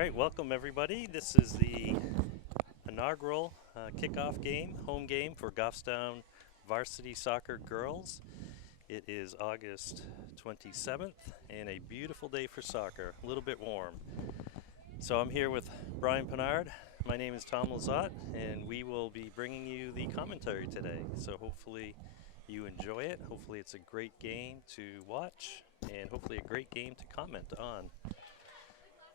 right, welcome everybody. This is the inaugural kickoff game, home game for Goffstown Varsity Soccer Girls. It is August 27th and a beautiful day for soccer, a little bit warm. So I'm here with Brian Pinard. My name is Tom Lazat, and we will be bringing you the commentary today. So hopefully you enjoy it. Hopefully it's a great game to watch, and hopefully a great game to comment on.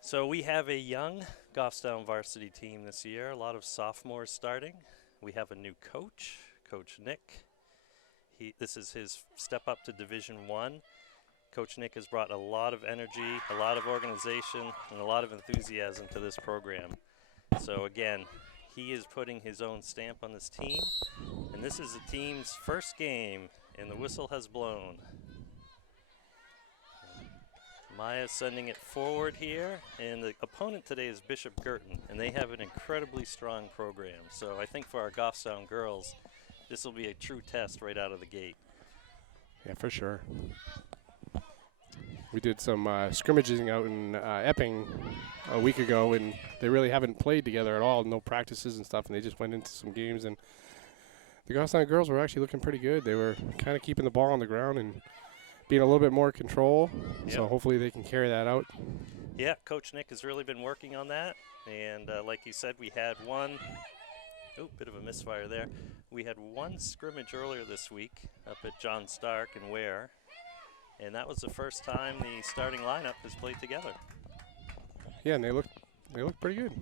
So we have a young Goffstown varsity team this year, a lot of sophomores starting. We have a new coach, Coach Nick. This is his step up to Division I. Coach Nick has brought a lot of energy, a lot of organization, and a lot of enthusiasm to this program. So again, he is putting his own stamp on this team, and this is the team's first game, and the whistle has blown. Maya's sending it forward here, and the opponent today is Bishop Guertin, and they have an incredibly strong program. So I think for our Goffstown girls, this will be a true test right out of the gate. Yeah, for sure. We did some scrimmaging out in Epping a week ago, and they really haven't played together at all, no practices and stuff, and they just went into some games, and the Goffstown girls were actually looking pretty good. They were kind of keeping the ball on the ground and being a little bit more control, so hopefully they can carry that out. Yeah, Coach Nick has really been working on that, and like you said, we had one, bit of a misfire there. We had one scrimmage earlier this week up at John Stark and Ware, and that was the first time the starting lineup has played together. Yeah, and they look pretty good.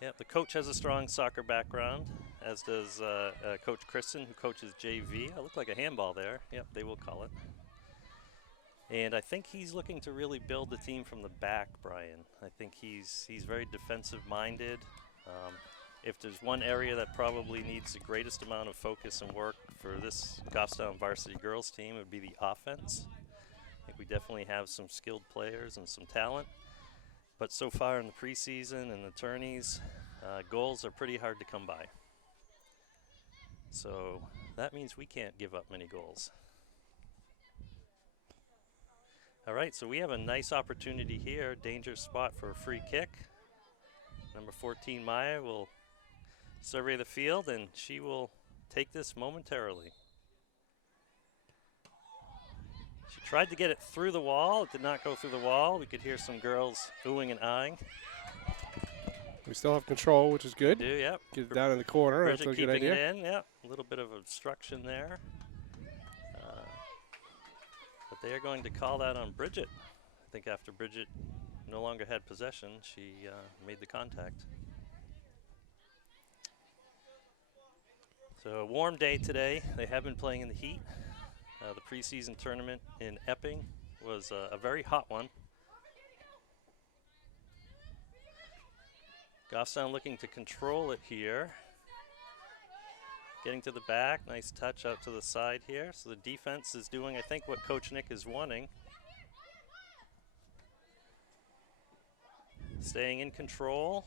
Yeah, the coach has a strong soccer background, as does Coach Kristen, who coaches JV. I look like a handball there. Yep, they will call it. And I think he's looking to really build the team from the back, Brian. I think he's very defensive-minded. If there's one area that probably needs the greatest amount of focus and work for this Goffstown varsity girls team, it would be the offense. I think we definitely have some skilled players and some talent. But so far in the preseason and the tourneys, goals are pretty hard to come by. So that means we can't give up many goals. All right, so we have a nice opportunity here, dangerous spot for a free kick. Number 14, Maya, will survey the field, and she will take this momentarily. She tried to get it through the wall. It did not go through the wall. We could hear some girls oohing and eyeing. We still have control, which is good. We do, yep. Get it down in the corner. Bridget That's a good idea. keeping it in, yep. A little bit of obstruction there. But they are going to call that on Bridget. I think after Bridget no longer had possession, she made the contact. So a warm day today. They have been playing in the heat. The preseason tournament in Epping was a very hot one. Goffstown looking to control it here. Getting to the back, nice touch out to the side here. So the defense is doing, I think, what Coach Nick is wanting. Staying in control,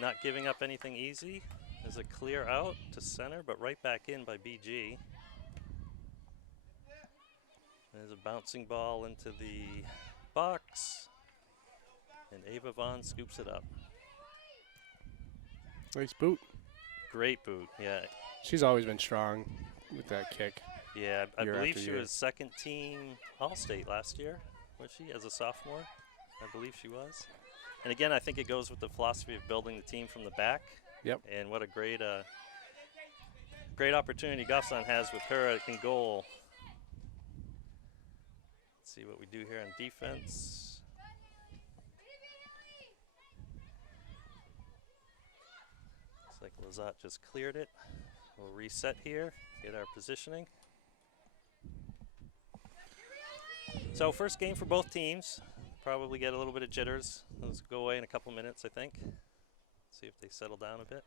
not giving up anything easy. There's a clear out to center, but right back in by BG. There's a bouncing ball into the box, and Ava Vaughn scoops it up. Nice boot. Great boot, yeah. She's always been strong with that kick. Yeah, I believe she year. was second team All-State last year, was she, as a sophomore? I believe she was. And again, I think it goes with the philosophy of building the team from the back. Yep. And what a great great opportunity Goffstown has with her in goal. Let's see what we do here on defense. Looks like Lazat just cleared it. We'll reset here, get our positioning. So first game for both teams. Probably get a little bit of jitters. Those go away in a couple minutes, I think. See if they settle down a bit.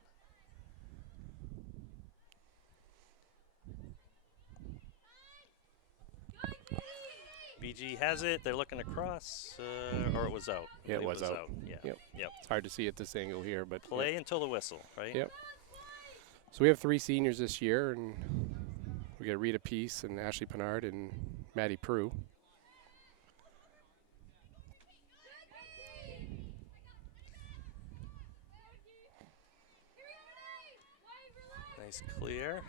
BG has it. They're looking across, or it was out. Yeah, it was out. Yeah. Yep. Yep. It's hard to see at this angle here, but Play until the whistle, right? Yep. So we have 3 seniors this year, and we got Rita Peace and Ashley Pinard and Maddie Prue. Nice clear.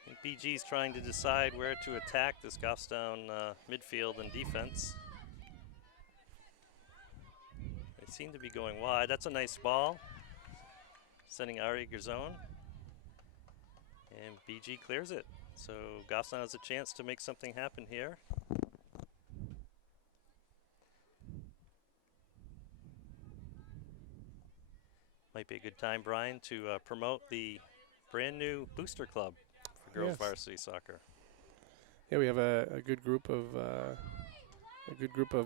I think BG's trying to decide where to attack this Goffstown midfield and defense. They seem to be going wide. That's a nice ball. Sending Ari Gerzon. And BG clears it. So Goffstown has a chance to make something happen here. Might be a good time, Brian, to promote the brand new booster club for girls varsity soccer. Yeah, we have a good group of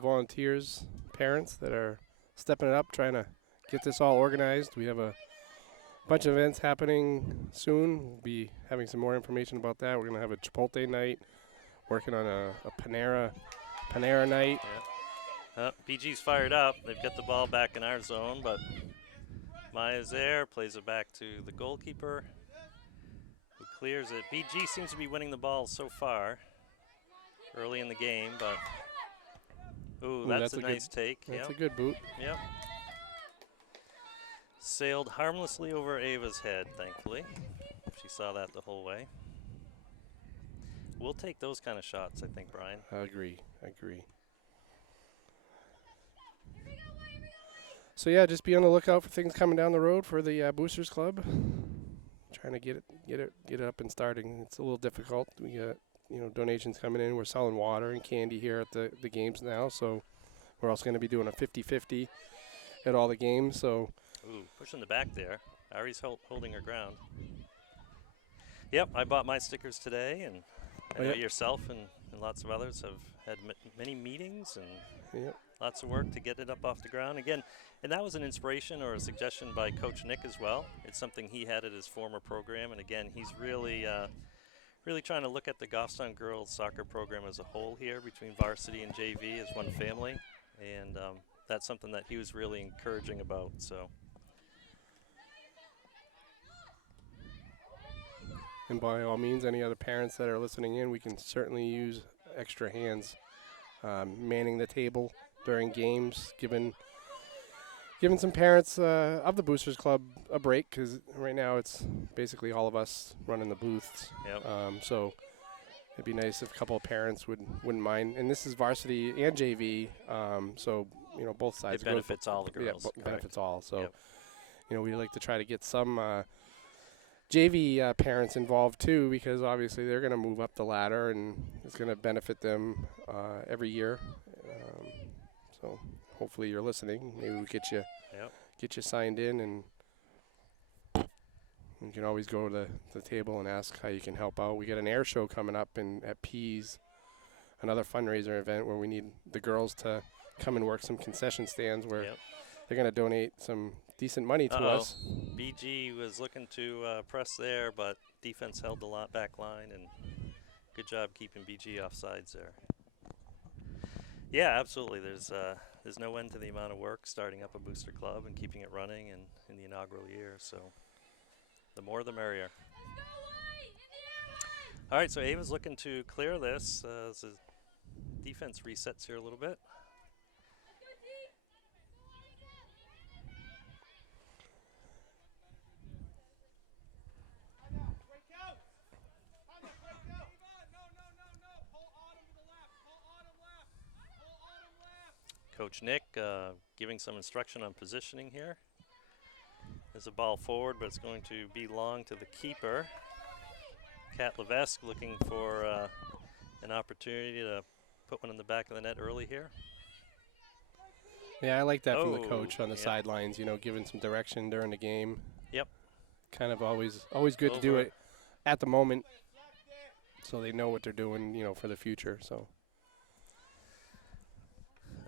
volunteers, parents that are stepping it up, trying to get this all organized. We have a bunch of events happening soon. We'll be having some more information about that. We're going to have a Chipotle night, working on a Panera night. Yeah. BG's fired up. They've got the ball back in our zone, but Maya's there, plays it back to the goalkeeper, who clears it. BG seems to be winning the ball so far early in the game, but that's a nice take. That's a good boot. Yep. Sailed harmlessly over Ava's head, thankfully. She saw that the whole way. We'll take those kind of shots, I think, Brian. I agree. So yeah, just be on the lookout for things coming down the road for the Boosters Club. Trying to get it up and starting. It's a little difficult. We got donations coming in. We're selling water and candy here at the games now. So we're also going to be doing a 50-50 at all the games. So pushing the back there. Ari's holding her ground. Yep, I bought my stickers today, and I know yourself and lots of others have had many meetings and lots of work to get it up off the ground again. And that was an inspiration or a suggestion by Coach Nick as well. It's something he had at his former program, and again, he's really trying to look at the Goffstown girls soccer program as a whole here between varsity and JV as one family, and that's something that he was really encouraging about. So. And by all means, any other parents that are listening in, we can certainly use extra hands manning the table during games, giving some parents of the Boosters Club a break, because right now it's basically all of us running the booths. Yep. So it'd be nice if a couple of parents wouldn't mind. And this is varsity and JV, so both sides. It benefits all the girls. Yeah, benefits all. So yep. We'd like to try to get some JV parents involved too, because obviously they're going to move up the ladder and it's going to benefit them every year. So hopefully you're listening. Maybe we get you signed in, and you can always go to the table and ask how you can help out. We got an air show coming up at Pease, another fundraiser event where we need the girls to come and work some concession stands where they're going to donate some decent money to us. BG was looking to press there, but defense held the back line, and good job keeping BG off sides there. Yeah, absolutely. There's no end to the amount of work starting up a booster club and keeping it running in the inaugural year. So the more the merrier. All right, so Ava's looking to clear this as the defense resets here a little bit. Coach Nick giving some instruction on positioning here. There's a ball forward, but it's going to be long to the keeper. Kat Levesque looking for an opportunity to put one in the back of the net early here. Yeah, I like that from the coach on the sidelines, giving some direction during the game. Yep. Kind of always good to do it at the moment so they know what they're doing, for the future. So.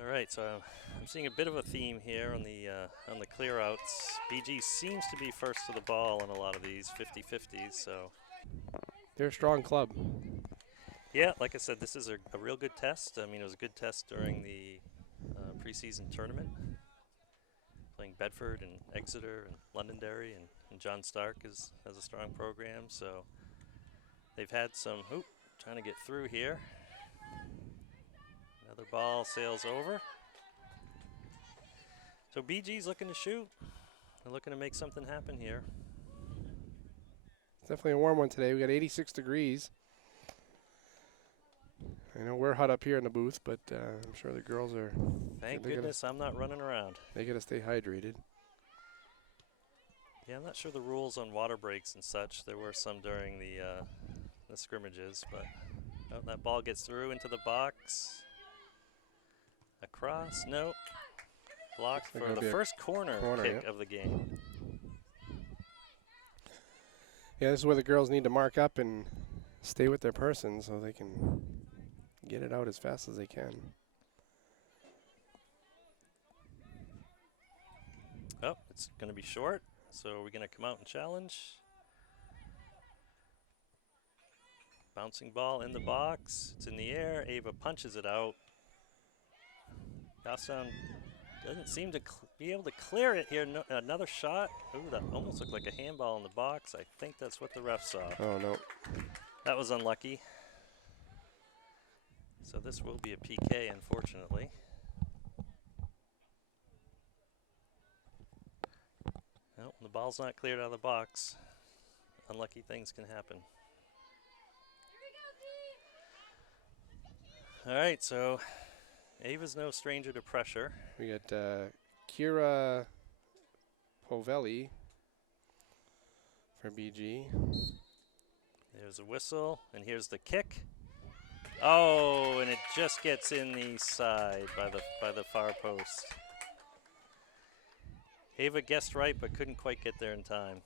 All right, so I'm seeing a bit of a theme here on the clear outs. BG seems to be first to the ball in a lot of these 50-50s, so. They're a strong club. Yeah, like I said, this is a real good test. I mean, it was a good test during the preseason tournament. Playing Bedford and Exeter and Londonderry, and John Stark has a strong program, so they've had some, trying to get through here. Another ball sails over. So BG's looking to shoot. They're looking to make something happen here. definitely a warm one today. We got 86 degrees. I know we're hot up here in the booth, but I'm sure the girls are. Thank goodness I'm not running around. They got to stay hydrated. Yeah, I'm not sure the rules on water breaks and such. There were some during the scrimmages, but that ball gets through into the box. Across, nope. Blocked for the first corner kick of the game. Yeah, this is where the girls need to mark up and stay with their person so they can get it out as fast as they can. Oh, it's going to be short, so we're going to come out and challenge. Bouncing ball in the box. It's in the air. Ava punches it out. Goffstown doesn't seem to be able to clear it here. No, another shot. Ooh, that almost looked like a handball in the box. I think that's what the ref saw. Oh, no. That was unlucky. So this will be a PK, unfortunately. Nope, the ball's not cleared out of the box. Unlucky things can happen. All right, so Ava's no stranger to pressure. We got Kira Povelli for BG. There's a whistle, and here's the kick. Oh, and it just gets in the side by the far post. Ava guessed right, but couldn't quite get there in time.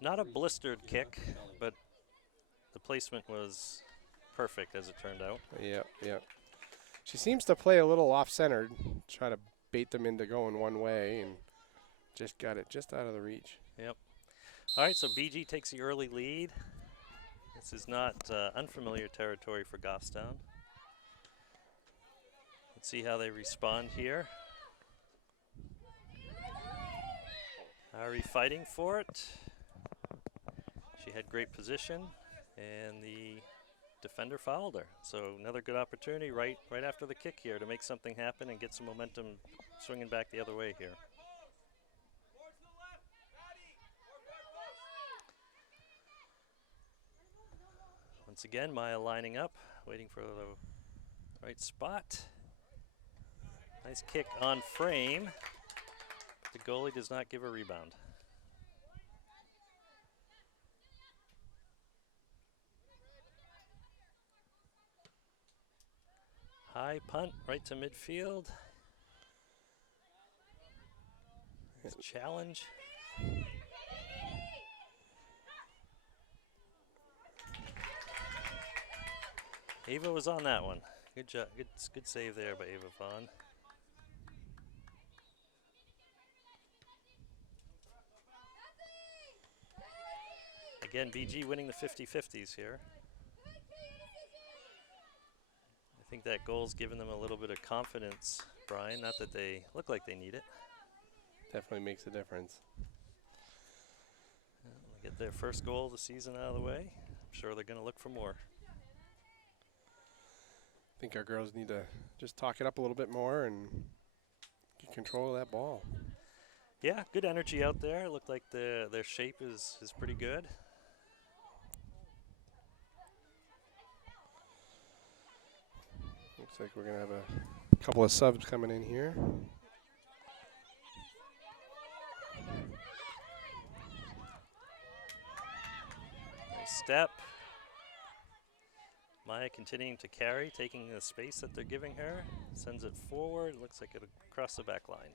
Not a blistered kick, but the placement was perfect, as it turned out. Yeah. She seems to play a little off-centered, try to bait them into going one way, and just got it just out of the reach. Yep. All right, so BG takes the early lead. This is not unfamiliar territory for Goffstown. Let's see how they respond here. Ari fighting for it. She had great position, and the defender fouled her. So another good opportunity right after the kick here to make something happen and get some momentum swinging back the other way here. Once again, Maya lining up, waiting for the right spot. Nice kick on frame. The goalie does not give a rebound. High punt right to midfield. Nice challenge. Ava was on that one. Good job. Good save there by Ava Vaughn. Again, BG winning the 50-50s here. I think that goal's given them a little bit of confidence, Brian. Not that they look like they need it. Definitely makes a difference. Get their first goal of the season out of the way. I'm sure they're going to look for more. I think our girls need to just talk it up a little bit more and get control of that ball. Yeah, good energy out there. It looked like their shape is pretty good. Looks like we're going to have a couple of subs coming in here. Nice step. Maya continuing to carry, taking the space that they're giving her. Sends it forward. Looks like it'll cross the back line.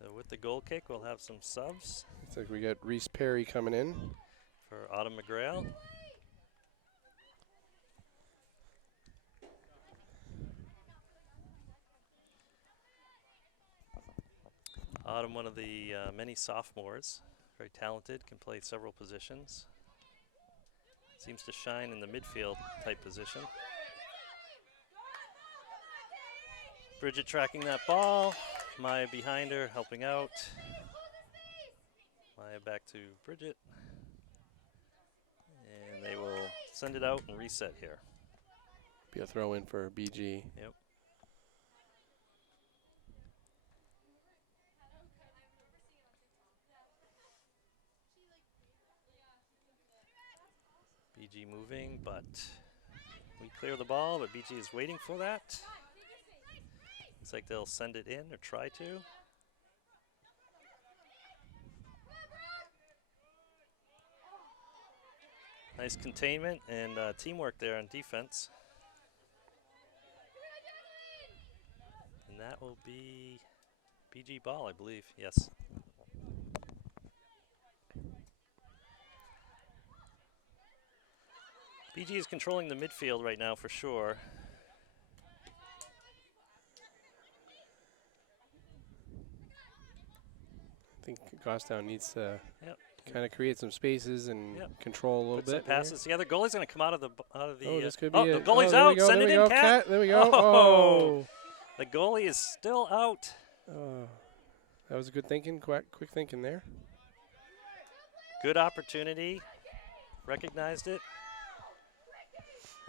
So with the goal kick, we'll have some subs. Looks like we got Reese Perry coming in. For Autumn McGrail. Autumn, one of the many sophomores, very talented, can play several positions. Seems to shine in the midfield type position. Bridget tracking that ball. Maya behind her, helping out. Maya back to Bridget. And they will send it out and reset here. Be a throw in for BG. Yep. BG moving, but we clear the ball, but BG is waiting for that. Looks like they'll send it in or try to. Nice containment and teamwork there on defense. And that will be BG ball, I believe. Yes. BG is controlling the midfield right now for sure. I think Goffstown needs to Yep. kind of create some spaces and Yep. control a little Put some bit. passes together. Goalie's going to come out of the Oh, this could be oh, it. the goalie's there we out. go, Send there it we in, go, Cat. There we go. Oh. Oh. The goalie is still out. Oh. That was good thinking, quick thinking there. Good opportunity. Recognized it.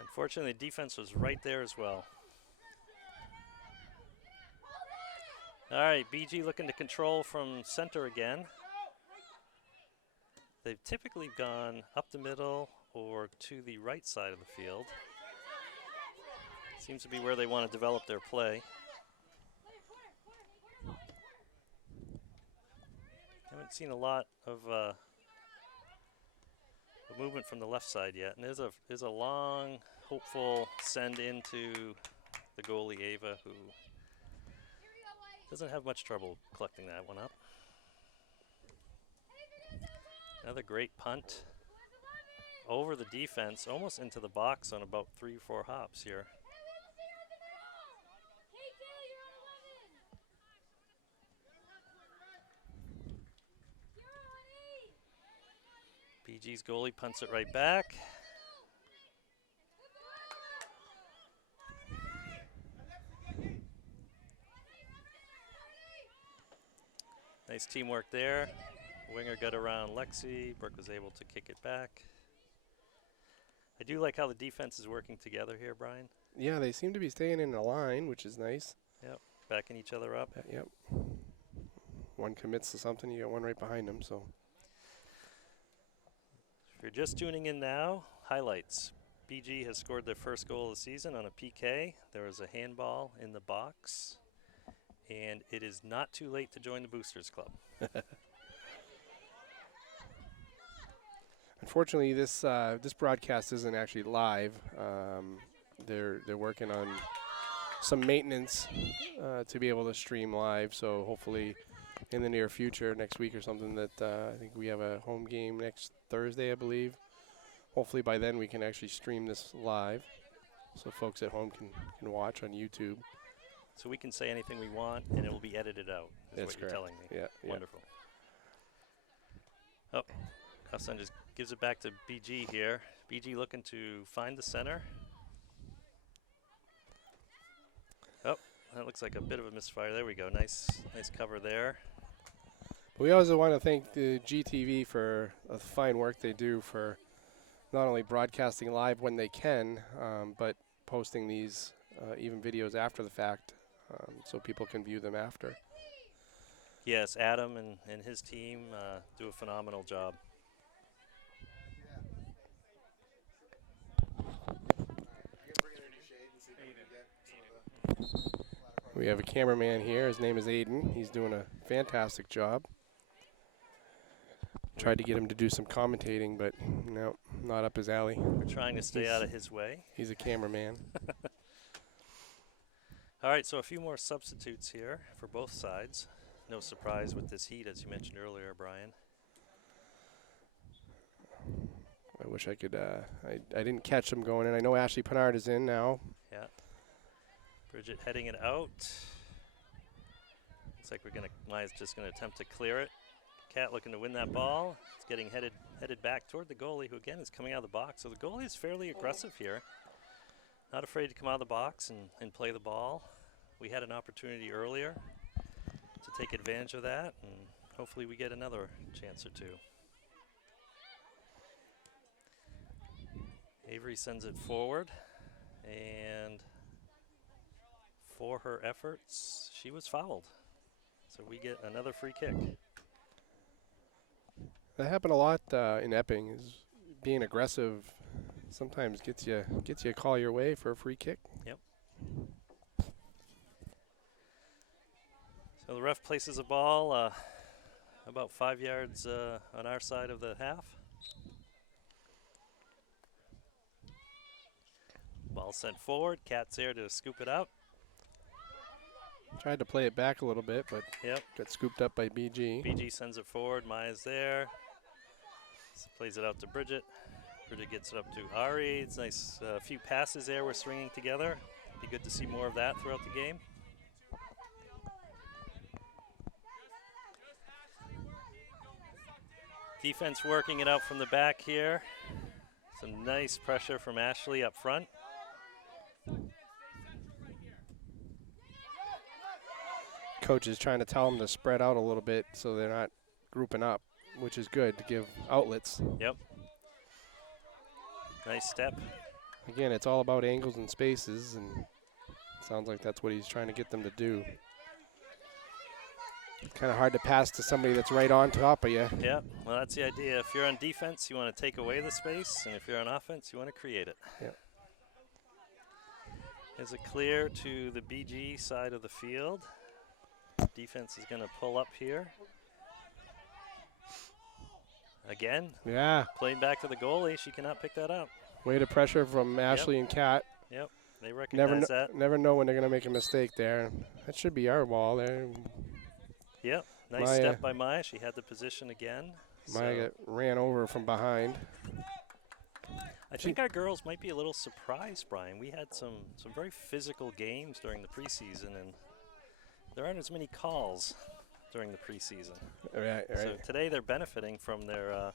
Unfortunately, the defense was right there as well. All right, BG looking to control from center again. They've typically gone up the middle or to the right side of the field. Seems to be where they want to develop their play. Haven't seen a lot of movement from the left side yet, and there's a long, hopeful send into the goalie Ava, who doesn't have much trouble collecting that one up. Another great punt over the defense, almost into the box on about 3 or 4 hops here. BG's goalie punts it right back. Nice teamwork there. Winger got around Lexi. Brooke was able to kick it back. I do like how the defense is working together here, Brian. Yeah, they seem to be staying in a line, which is nice. Yep, backing each other up. Yep. One commits to something, you got one right behind them, so. If you're just tuning in now, highlights. BG has scored their first goal of the season on a PK. There was a handball in the box, and it is not too late to join the Boosters Club. Unfortunately, this broadcast isn't actually live. They're working on some maintenance to be able to stream live. So hopefully, in the near future, next week or something, that I think we have a home game next Thursday, I believe. Hopefully by then we can actually stream this live, so folks at home can watch on YouTube. So we can say anything we want, and it will be edited out. Is That's what you're correct. telling me. Yeah. Wonderful. Oh, Hassan just gives it back to BG here. BG looking to find the center. Oh, that looks like a bit of a misfire. There we go. Nice cover there. But we also want to thank the GTV for the fine work they do for not only broadcasting live when they can, but posting these even videos after the fact, so people can view them after. Yes, Adam and his team do a phenomenal job. We have a cameraman here. His name is Aiden. He's doing a fantastic job. Tried to get him to do some commentating, but no, not up his alley. We're trying to stay out of his way. He's a cameraman. All right, so a few more substitutes here for both sides. No surprise with this heat, as you mentioned earlier, Brian. I wish I could. I didn't catch him going in. I know Ashley Pennard is in now. Yeah. Bridget heading it out. Looks like Maya's just gonna attempt to clear it. Cat looking to win that ball. It's getting headed back toward the goalie, who again is coming out of the box. So the goalie is fairly aggressive here. Not afraid to come out of the box and play the ball. We had an opportunity earlier to take advantage of that, and hopefully we get another chance or two. Avery sends it forward, and for her efforts, she was fouled. So we get another free kick. That happened a lot in Epping, is being aggressive sometimes gets you a call your way for a free kick. Yep. So the ref places a ball about 5 yards on our side of the half. Ball sent forward. Cat's there to scoop it out. Tried to play it back a little bit, but Yep. got scooped up by BG. BG sends it forward. Maya's there. Plays it out to Bridget. Bridget gets it up to Ari. It's nice. A few passes there. We're stringing together. Be good to see more of that throughout the game. Defense working it out from the back here. Some nice pressure from Ashley up front. Coach is trying to tell them to spread out a little bit so they're not grouping up, which is good to give outlets. Yep. Nice step. Again, it's all about angles and spaces, and sounds like that's what he's trying to get them to do. Kind of hard to pass to somebody that's right on top of you. Yeah, well, that's the idea. If you're on defense, you want to take away the space, and if you're on offense, you want to create it. Yeah. Is it clear to the BG side of the field? Defense is going to pull up here. Again. Yeah. Playing back to the goalie. She cannot pick that up. Way to pressure from Ashley and Kat. Yep. They recognize that. Never know when they're going to make a mistake there. That should be our ball there. Yep. Nice step by Maya. She had the position again. Maya ran over from behind. I think our girls might be a little surprised, Brian. We had some very physical games during the preseason, and there aren't as many calls during the preseason. Right. So today they're benefiting from their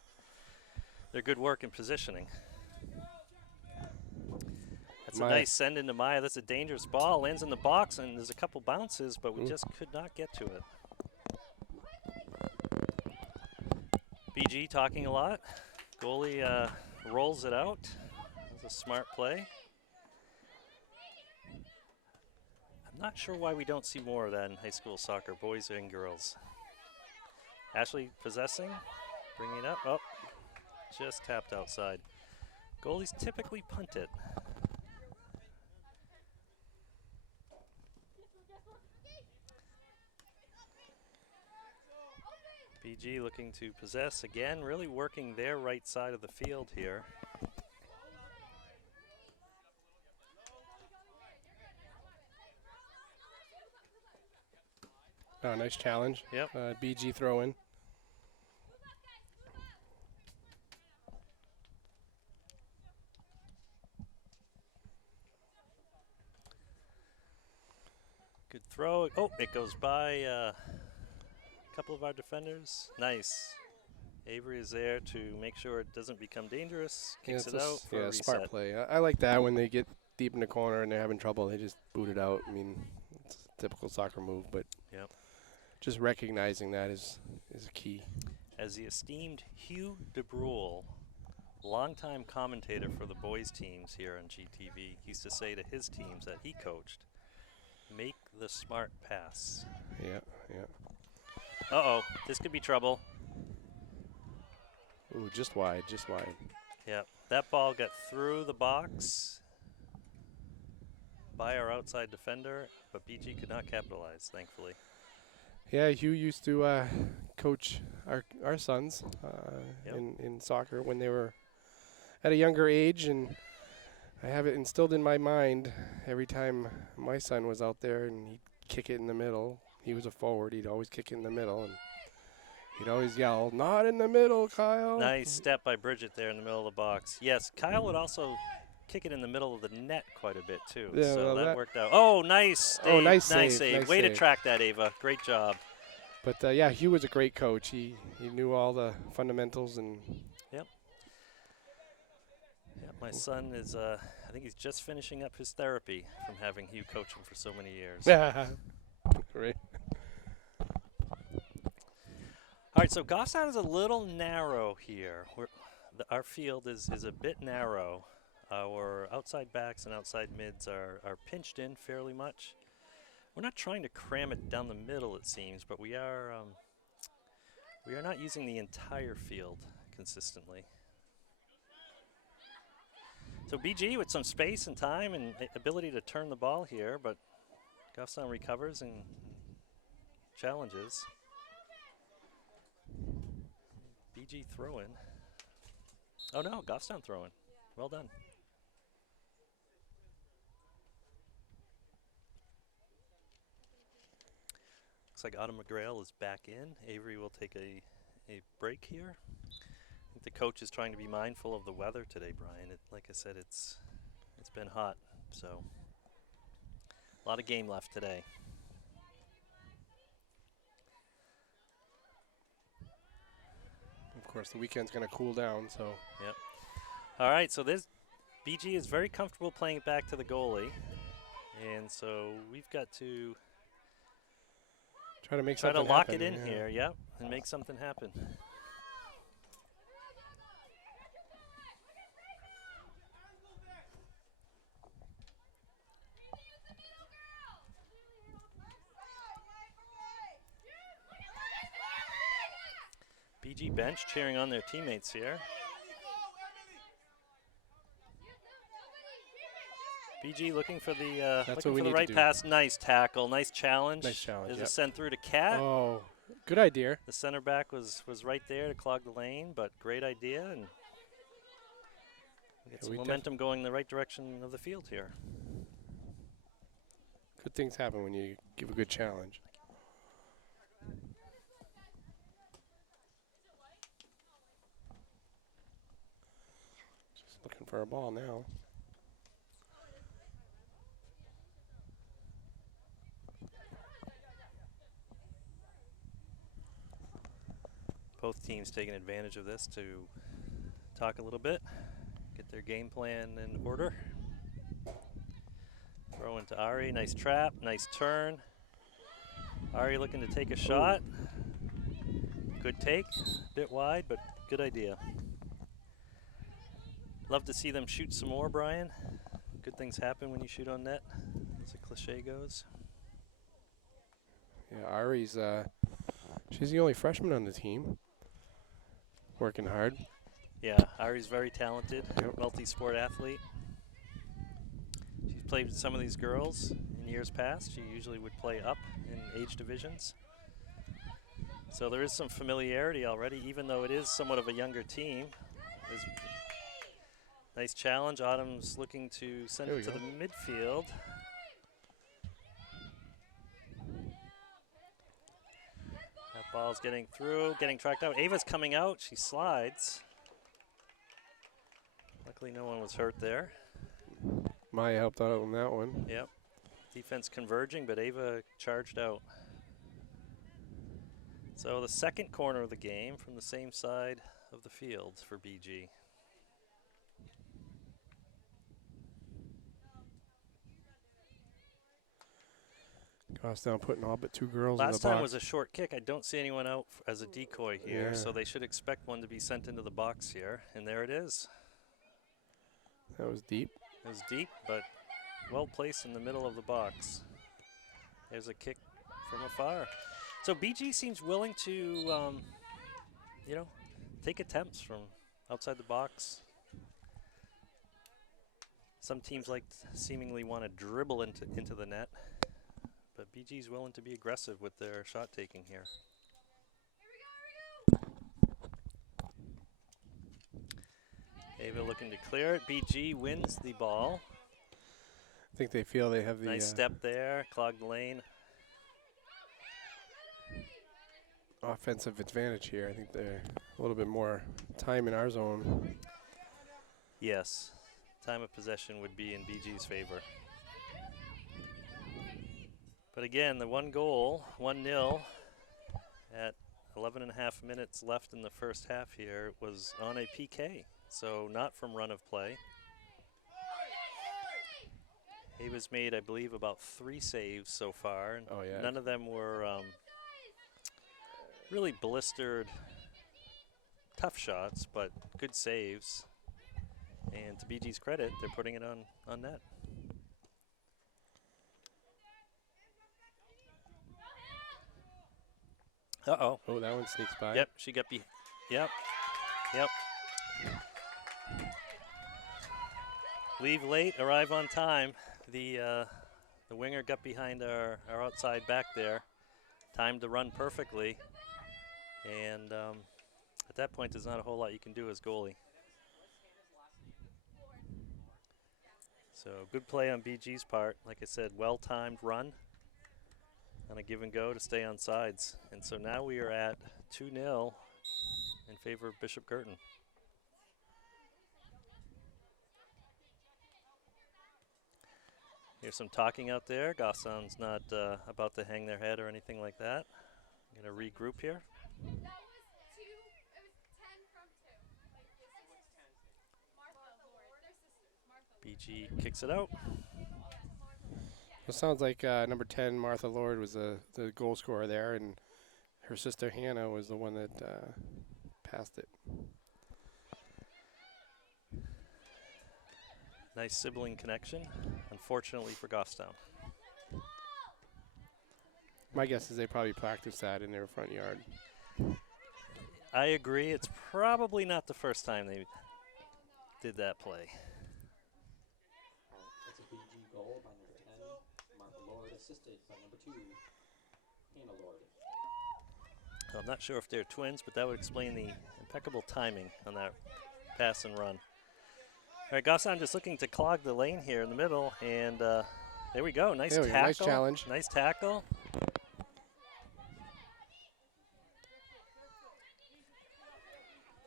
good work in positioning. That's a nice send into Maya. That's a dangerous ball. Lands in the box, and there's a couple bounces, but we just could not get to it. BG talking a lot. Goalie rolls it out. That's a smart play. I'm not sure why we don't see more of that in high school soccer, boys and girls. Ashley possessing, bringing it up. Oh, just tapped outside. Goalies typically punt it. BG looking to possess again, really working their right side of the field here. Oh, nice challenge. Yep. BG throw in. Good throw. Oh, it goes by a couple of our defenders. Nice. Avery is there to make sure it doesn't become dangerous. Kicks it out for a reset. Smart play. I like that when they get deep in the corner and they're having trouble, they just boot it out. I mean, it's a typical soccer move, but just recognizing that is key. As the esteemed Hugh DeBrule, longtime commentator for the boys teams here on GTV, used to say to his teams that he coached, make the smart pass. Yeah. Uh-oh, this could be trouble. Ooh, just wide. Yep, that ball got through the box by our outside defender, but BG could not capitalize, thankfully. Yeah, Hugh used to coach our sons in soccer when they were at a younger age, and I have it instilled in my mind every time my son was out there and he'd kick it in the middle. He was a forward. He'd always kick it in the middle, and he'd always yell, "Not in the middle, Kyle." Nice step by Bridget there in the middle of the box. Yes, Kyle would also kick it in the middle of the net quite a bit, too. Yeah, so well, that worked out. Oh, nice. Nice save. save. Way to track that, Ava. Great job. But, Hugh was a great coach. He knew all the fundamentals. And Yep, my son is, I think he's just finishing up his therapy from having Hugh coach him for so many years. Great. All right, so Goffstown is a little narrow here. Our field is a bit narrow. Our outside backs and outside mids are pinched in fairly much. We're not trying to cram it down the middle, it seems, but we are not using the entire field consistently. So BG with some space and time and ability to turn the ball here, but Goffstown recovers and challenges. BG throwing. Oh no, Goffstown throwing. Well done. Looks like Autumn McGrail is back in. Avery will take a break here. I think the coach is trying to be mindful of the weather today, Brian. Like I said, it's been hot, so a lot of game left today. Of course, the weekend's going to cool down, so. Yep. All right, so this BG is very comfortable playing it back to the goalie, and so we've got to try to make try to something lock happen. it in here, yep, and make something happen. BG bench cheering on their teammates here. BG looking for the right pass. Nice tackle, nice challenge. Nice challenge. There's yep. a send through to Cat. Oh, good idea. The center back was right there to clog the lane, but great idea, and get some momentum going in the right direction of the field here. Good things happen when you give a good challenge. Just looking for a ball now. Both teams taking advantage of this to talk a little bit, get their game plan in order. Throw into Ari, nice trap, nice turn. Ari looking to take a shot. Good take, bit wide, but good idea. Love to see them shoot some more, Brian. Good things happen when you shoot on net, as the cliche goes. Yeah, Ari's, she's the only freshman on the team. Working hard. Yeah, Ari's very talented, yep. multi-sport athlete. She's played with some of these girls in years past. She usually would play up in age divisions. So there is some familiarity already, even though it is somewhat of a younger team. There's nice challenge. Autumn's looking to send it to the midfield. Ball's getting through, getting tracked out. Ava's coming out, she slides. Luckily no one was hurt there. Maya helped out on that one. Yep. Defense converging, but Ava charged out. So the second corner of the game from the same side of the field for BG. Goffstown putting all but two girls in the box. Last time was a short kick. I don't see anyone out as a decoy here, so they should expect one to be sent into the box here. And there it is. That was deep. It was deep, but well placed in the middle of the box. There's a kick from afar. So BG seems willing to, you know, take attempts from outside the box. Some teams seemingly want to dribble into the net. But BG's willing to be aggressive with their shot taking here. Ava looking to clear it. BG wins the ball. I think they feel they have the nice step there, clogged the lane. Offensive advantage here. I think they're a little bit more time in our zone. Yes, time of possession would be in BG's favor. But again, the one goal, 1-0, at 11 and a half minutes left in the first half here, was on a PK, so not from run of play. Ava's made, I believe, about 3 saves so far. And none of them were really blistered, tough shots, but good saves. And to BG's credit, they're putting it on net. Uh-oh. Oh, that one sneaks by. Yep, she got Yep. Leave late, arrive on time. The winger got behind our outside back there, timed the run perfectly, and at that point, there's not a whole lot you can do as goalie. So good play on BG's part. Like I said, well-timed run on a give and go to stay on sides. And so now we are at 2-0 in favor of Bishop Guertin. Here's some talking out there. Gosson's not about to hang their head or anything like that. I'm going to regroup here. BG kicks it out. It sounds like number 10, Martha Lord, was the goal scorer there, and her sister Hannah was the one that passed it. Nice sibling connection, unfortunately for Goffstown. My guess is they probably practiced that in their front yard. I agree. It's probably not the first time they did that play. That's a BG goal by number 10, Martha Lord, assisted by number 2, Hannah Lord. I'm not sure if they're twins, but that would explain the impeccable timing on that pass and run. All right, Goffstown just looking to clog the lane here in the middle, and there we go. Nice tackle. Nice challenge. Nice tackle.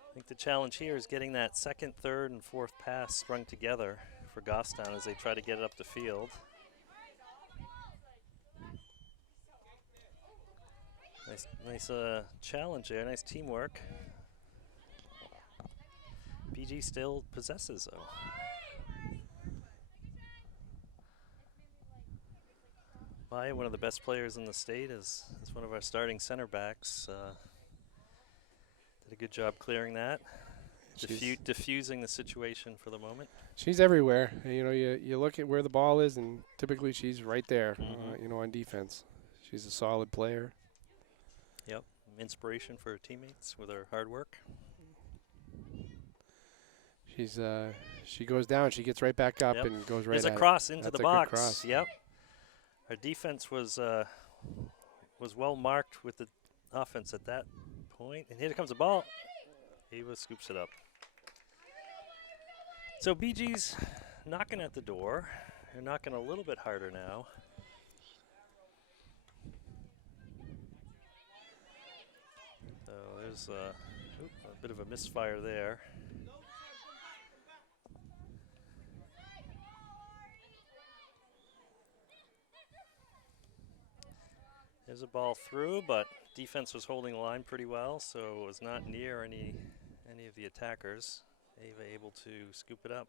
I think the challenge here is getting that second, third, and fourth pass strung together for Goffstown as they try to get it up the field. Nice challenge there. Nice teamwork. BG still possesses, though. Maya, one of the best players in the state, is one of our starting center backs. Did a good job clearing that, diffusing the situation for the moment. She's everywhere. You know, you look at where the ball is, and typically she's right there, you know, on defense. She's a solid player. Yep, inspiration for her teammates with her hard work. She goes down, she gets right back up and goes right. There's a cross into the box. Good cross. Yep. Our defense was well marked with the offense at that point, and here comes the ball. Ava scoops it up. So BG's knocking at the door. They're knocking a little bit harder now. So there's a bit of a misfire there. There's a ball through, but defense was holding the line pretty well, so it was not near any of the attackers. Ava able to scoop it up.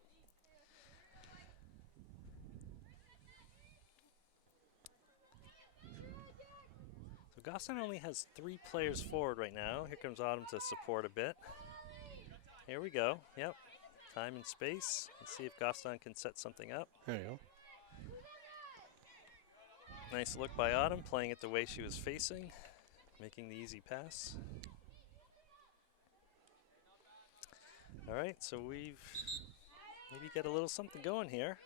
So Goffstown only has 3 players forward right now. Here comes Autumn to support a bit. Here we go. Yep. Time and space. Let's see if Goffstown can set something up. There you go. Nice look by Autumn, playing it the way she was facing, making the easy pass. All right, so we've maybe got a little something going here.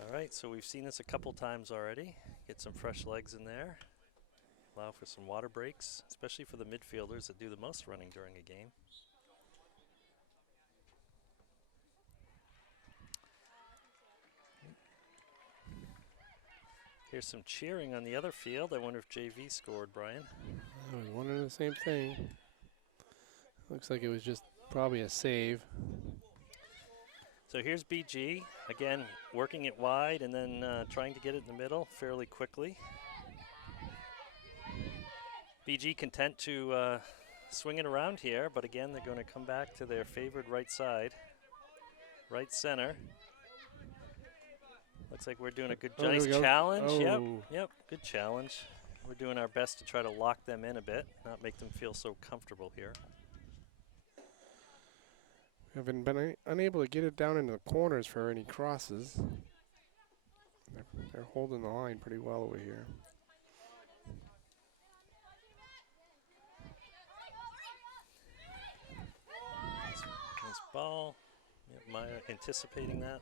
All right, so we've seen this a couple times already. Get some fresh legs in there. Allow for some water breaks, especially for the midfielders that do the most running during a game. Here's some cheering on the other field. I wonder if JV scored, Brian. I was wondering the same thing. Looks like it was just probably a save. So here's BG, again, working it wide and then trying to get it in the middle fairly quickly. BG content to swing it around here, but again, they're going to come back to their favored right side, right center. Looks like we're doing a good, nice challenge. Oh. Yep, good challenge. We're doing our best to try to lock them in a bit, not make them feel so comfortable here. We haven't been unable to get it down into the corners for any crosses. They're holding the line pretty well over here. ball. Yep, Maya anticipating that.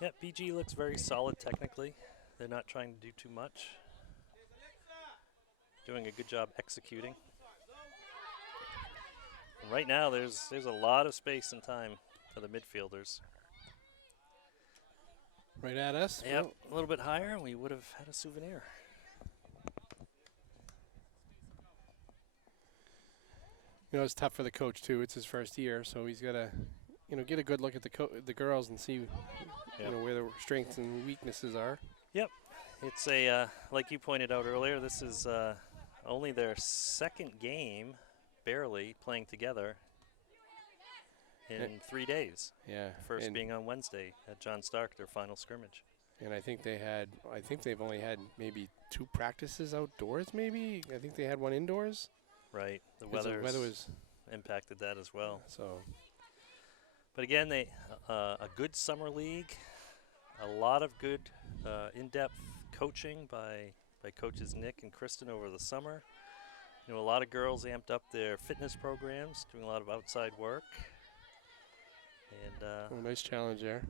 Yep, BG looks very solid technically. They're not trying to do too much. Doing a good job executing. And right now, there's a lot of space and time for the midfielders. Right at us. Yep, a little bit higher, and we would have had a souvenir. You know, it's tough for the coach too. It's his first year, so he's got to, get a good look at the girls and see, where their strengths and weaknesses are. Yep, it's a like you pointed out earlier. This is only their second game, barely playing together in 3 days. Yeah. First being on Wednesday at John Stark, their final scrimmage. And I think they've only had maybe 2 practices outdoors. Maybe I think they had 1 indoors. Right, the weather was impacted that as well. So, but again, they a good summer league, a lot of good in-depth coaching by coaches Nick and Kristen over the summer. A lot of girls amped up their fitness programs, doing a lot of outside work, and nice challenge there.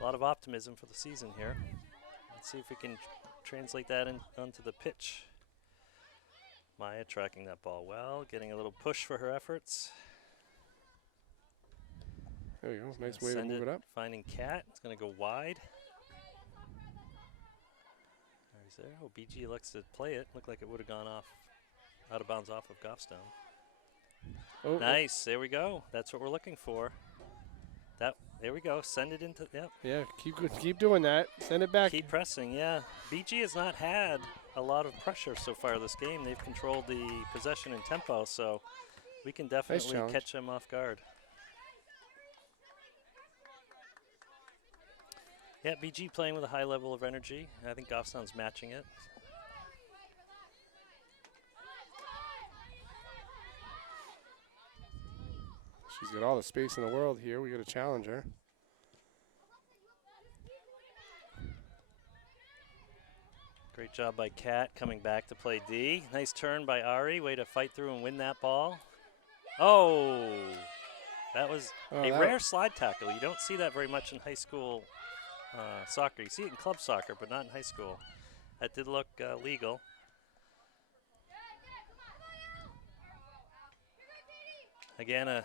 a lot of optimism for the season here. Let's see if we can translate that onto the pitch. Maya tracking that ball well, getting a little push for her efforts. There we go. Nice way to move it up. Finding Cat. It's going to go wide. There's there. Oh, BG looks to play it. Looked like it would have gone off, out of bounds off of Goffstown. Oh, nice. There we go. That's what we're looking for. There we go. Send it into. Yep. Yeah. Keep doing that. Send it back. Keep pressing. Yeah. BG has not had a lot of pressure so far this game. They've controlled the possession and tempo, so we can definitely catch them off guard. Yeah, BG playing with a high level of energy. I think Goffstown's matching it. She's got all the space in the world here. We got a challenger. Great job by Kat coming back to play D. Nice turn by Ari. Way to fight through and win that ball. Oh, that was a rare slide tackle. You don't see that very much in high school soccer. You see it in club soccer, but not in high school. That did look legal. Again, a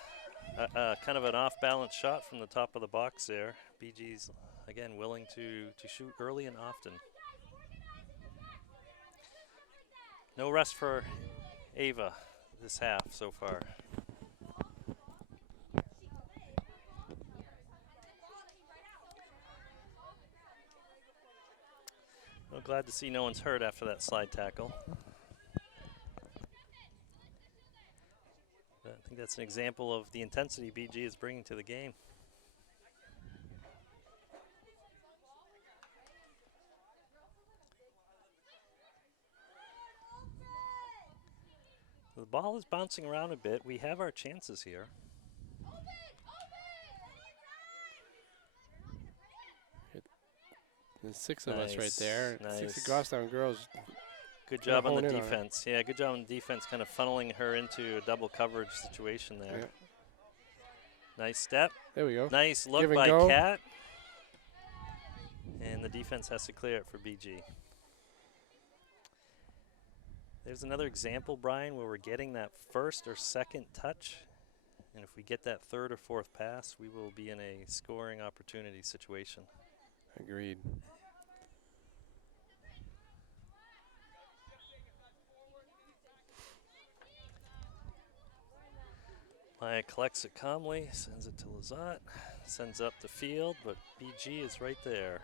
kind of an off-balance shot from the top of the box there. BG's, again, willing to shoot early and often. No rest for Ava this half so far. Well, glad to see no one's hurt after that slide tackle. I think that's an example of the intensity BG is bringing to the game. The ball is bouncing around a bit. We have our chances here. There's 6 of us right there. Nice. 6 of Goffstown girls. Good job on the defense. Yeah, good job on the defense, kind of funneling her into a double coverage situation there. Yep. Nice step. There we go. Nice look Give and by go. Kat. And the defense has to clear it for BG. There's another example, Brian, where we're getting that first or second touch. And if we get that third or fourth pass, we will be in a scoring opportunity situation. Agreed. Maya collects it calmly, sends it to Lazat, sends up the field, but BG is right there.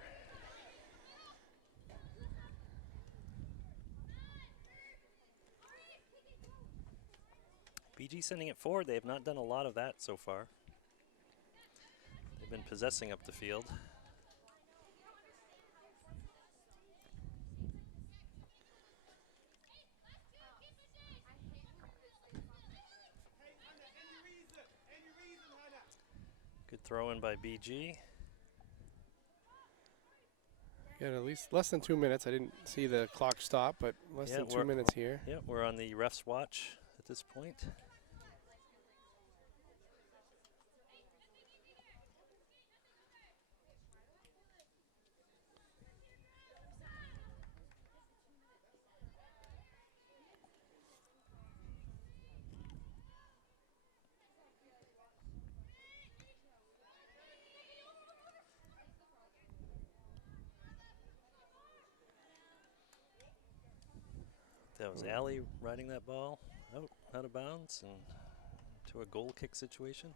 BG sending it forward. They have not done a lot of that so far. They've been possessing up the field. Good throw in by BG. Got at least less than 2 minutes. I didn't see the clock stop, but less than 2 minutes here. Yeah, we're on the ref's watch at this point. that was Allie riding that ball out of bounds and to a goal kick situation.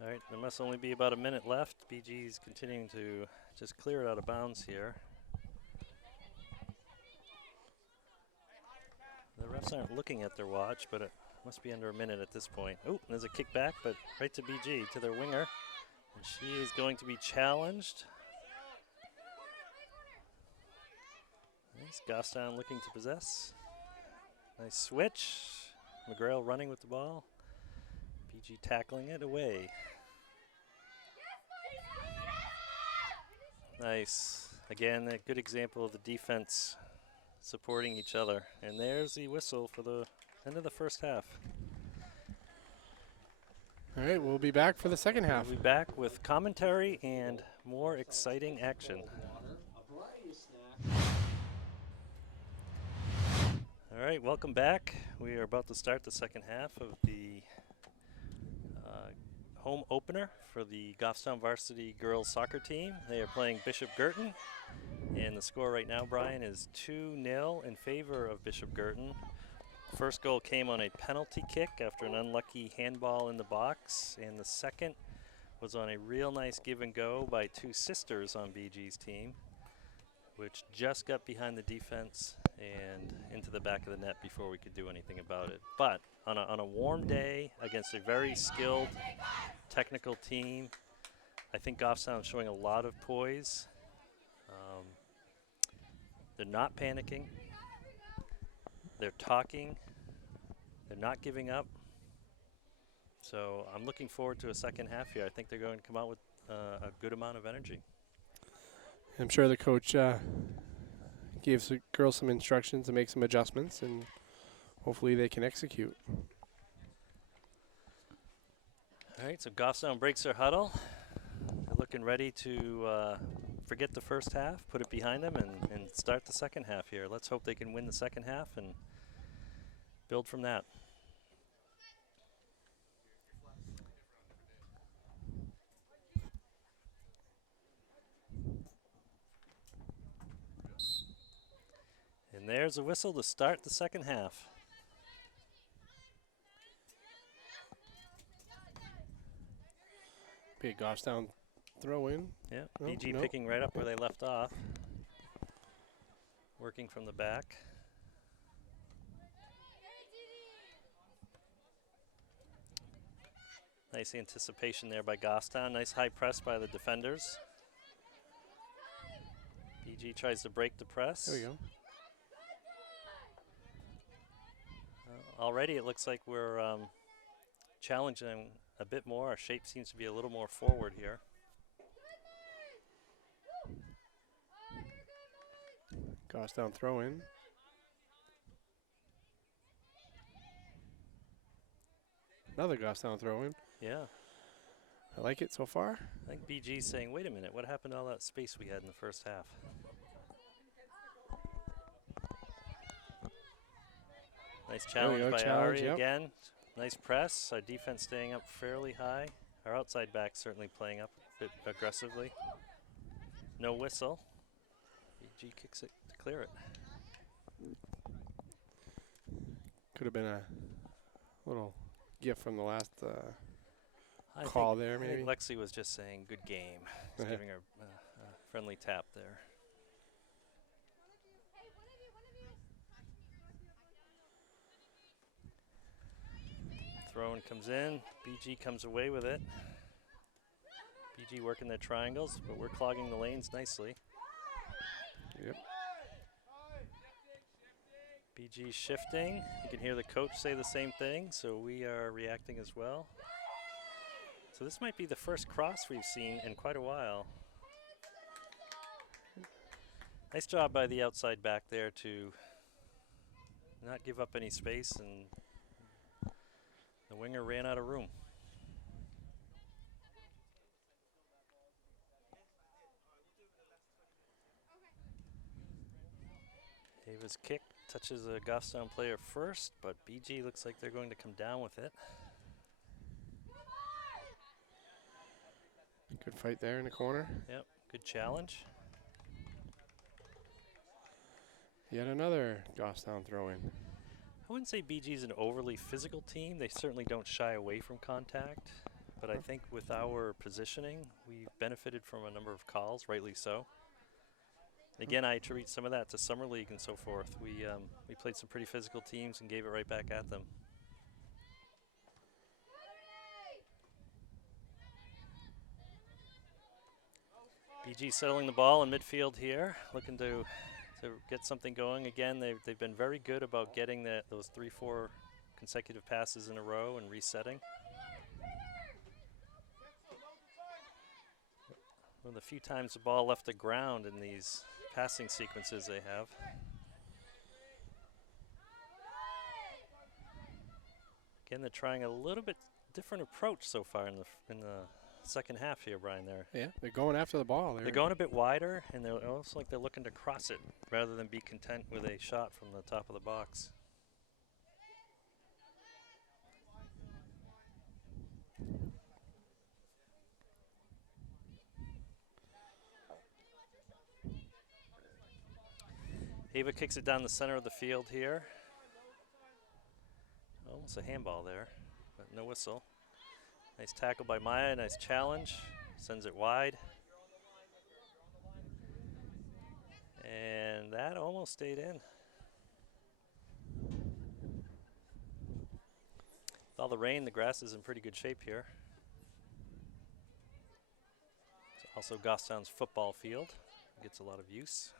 All right, there must only be about a minute left. BG's continuing to just clear it out of bounds here. The refs aren't looking at their watch, but it must be under a minute at this point. Oh, there's a kick back, but right to BG, to their winger. And she is going to be challenged. Nice, Goffstown looking to possess. Nice switch. McGrail running with the ball. BG tackling it away. Nice. Again, a good example of the defense supporting each other. And there's the whistle for the end of the first half. All right, we'll be back for the second half. We'll be back with commentary and more exciting action. All right, welcome back. We are about to start the second half of the home opener for the Goffstown varsity girls soccer team. They are playing Bishop Guertin, and the score right now, Brian, is 2-0 in favor of Bishop Guertin. First goal came on a penalty kick after an unlucky handball in the box, and the second was on a real nice give and go by two sisters on BG's team, which just got behind the defense and into the back of the net before we could do anything about it. But on a warm day against a very skilled technical team, I think Goffstown showing a lot of poise. They're not panicking. They're talking. They're not giving up. So I'm looking forward to a second half here. I think they're going to come out with a good amount of energy. I'm sure the coach gave the girls some instructions to make some adjustments, and hopefully they can execute. All right, so Goffstown breaks their huddle. They're looking ready to forget the first half, put it behind them, and start the second half here. Let's hope they can win the second half and build from that. And there's a whistle to start the second half. Be a Goffstown throw in. Yeah, Oh, BG no. picking right up where they left off. Working from the back. Nice anticipation there by Goffstown. Nice high press by the defenders. BG tries to break the press. There we go. Already it looks like we're challenging a bit more. Our shape seems to be a little more forward here. Goffstown throw in. Another Goffstown throw in. Yeah. I like it so far. I think BG's saying, wait a minute, what happened to all that space we had in the first half? Nice challenge go, by challenge, Ari yep. again. Nice press. Our defense staying up fairly high. Our outside back certainly playing up a bit aggressively. No whistle. BG kicks it to clear it. Could have been a little gift from the last I call think, there, I maybe. think Lexi was just saying, good game. Just giving her a friendly tap there. Throw-in comes in. BG comes away with it. BG working their triangles, but we're clogging the lanes nicely. Yep. BG shifting. You can hear the coach say the same thing, so we are reacting as well. So this might be the first cross we've seen in quite a while. Nice job by the outside back there to not give up any space, and the winger ran out of room. Ava's kick touches a Goffstown player first, but BG looks like they're going to come down with it. Good fight there in the corner. Yep, good challenge. Yet another Goffstown throw-in. I wouldn't say BG is an overly physical team. They certainly don't shy away from contact. But I think with our positioning, we've benefited from a number of calls, rightly so. Again, I attribute some of that to Summer League and so forth. We played some pretty physical teams and gave it right back at them. BG settling the ball in midfield here, looking to get something going. Again, they've been very good about getting those 3-4 consecutive passes in a row and resetting. One of the few times the ball left the ground in these passing sequences they have. Again, they're trying a little bit different approach so far in the second half here, Brian. Yeah, they're going after the ball. They're going a bit wider, and they're almost like they're looking to cross it rather than be content with a shot from the top of the box. Ava kicks it down the center of the field here. Almost a handball there, but no whistle. Nice tackle by Maya, nice challenge. Sends it wide. And that almost stayed in. With all the rain, the grass is in pretty good shape here. It's also Goffstown's football field. Gets a lot of use.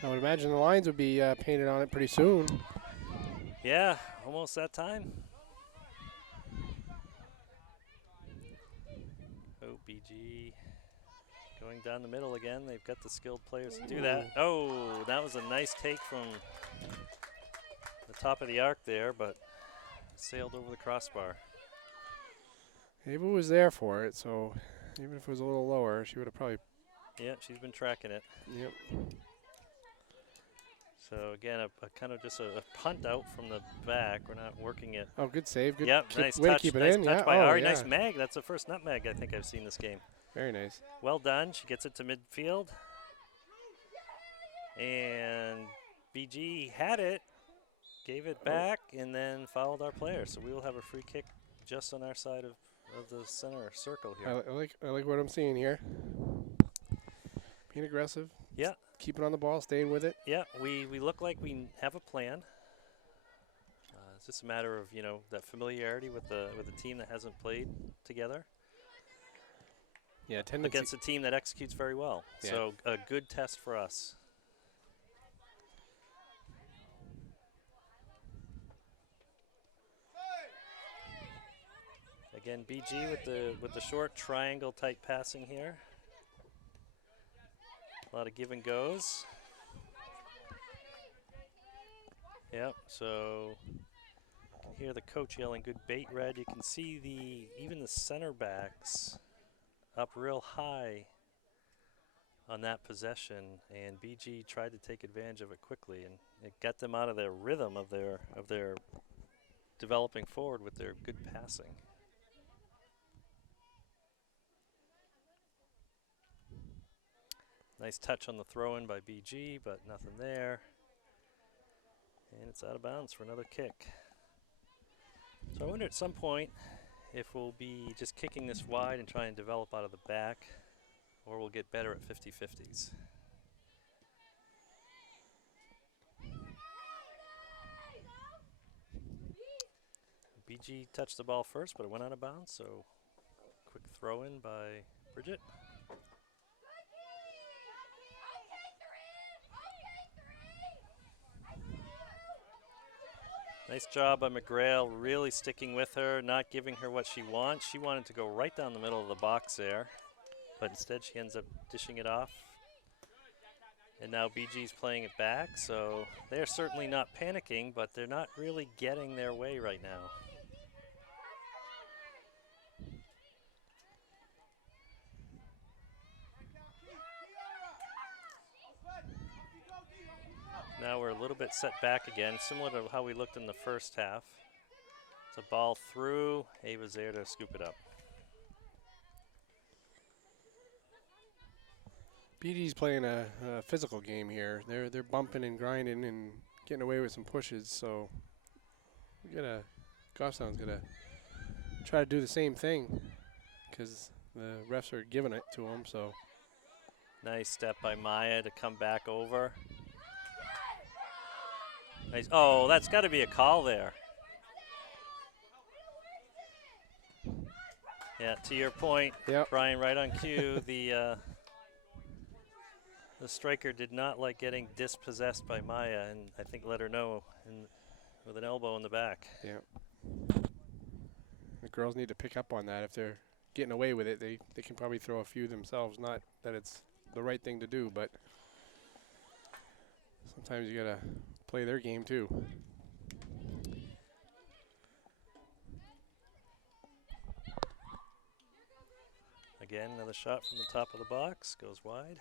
I would imagine the lines would be painted on it pretty soon. Yeah, almost that time. Oh, BG going down the middle again. They've got the skilled players to do that. Oh, that was a nice take from the top of the arc there, but sailed over the crossbar. Ava was there for it, so even if it was a little lower, she would have probably... Yeah, she's been tracking it. Yep. So again, a kind of just a punt out from the back. We're not working it. Oh, good save. Good Yep, nice way touch. to keep it Nice in. touch Yeah. by Oh, Ari. yeah. Nice mag. That's the first nutmeg I think I've seen this game. Very nice. Well done. She gets it to midfield. And BG had it, gave it back, and then fouled our player. So we will have a free kick just on our side of the center circle here. I like what I'm seeing here. Being aggressive. Yeah. Keeping on the ball, staying with it. Yeah, we look like we have a plan. It's just a matter of, that familiarity with the team that hasn't played together. Yeah, tendency. Against a team that executes very well. Yeah. So a good test for us. Again, BG with the short triangle type passing here. A lot of give and goes. Yep, so you can hear the coach yelling, good bait, Red. You can see even the center backs up real high on that possession, and BG tried to take advantage of it quickly, and it got them out of their rhythm of their developing forward with their good passing. Nice touch on the throw-in by BG, but nothing there. And it's out of bounds for another kick. So I wonder at some point if we'll be just kicking this wide and try and develop out of the back, or we'll get better at 50-50s. BG touched the ball first, but it went out of bounds, so quick throw-in by Bridget. Nice job by McGrail, really sticking with her, not giving her what she wants. She wanted to go right down the middle of the box there, but instead she ends up dishing it off. And now BG's playing it back, so they're certainly not panicking, but they're not really getting their way right now. little bit set back again, similar to how we looked in the first half. It's a ball through. Ava's there to scoop it up. BG's playing a physical game here. They're bumping and grinding and getting away with some pushes. So Goffstown's gonna try to do the same thing because the refs are giving it to them. So Nice step by Maya to come back over. Nice. Oh, that's got to be a call there. Yeah, to your point, Yep. Brian, right on cue. The striker did not like getting dispossessed by Maya, and I think let her know with an elbow in the back. yeah, the girls need to pick up on that. If they're getting away with it, they can probably throw a few themselves. Not that it's the right thing to do, but sometimes you gotta play their game too. Again, another shot from the top of the box, goes wide.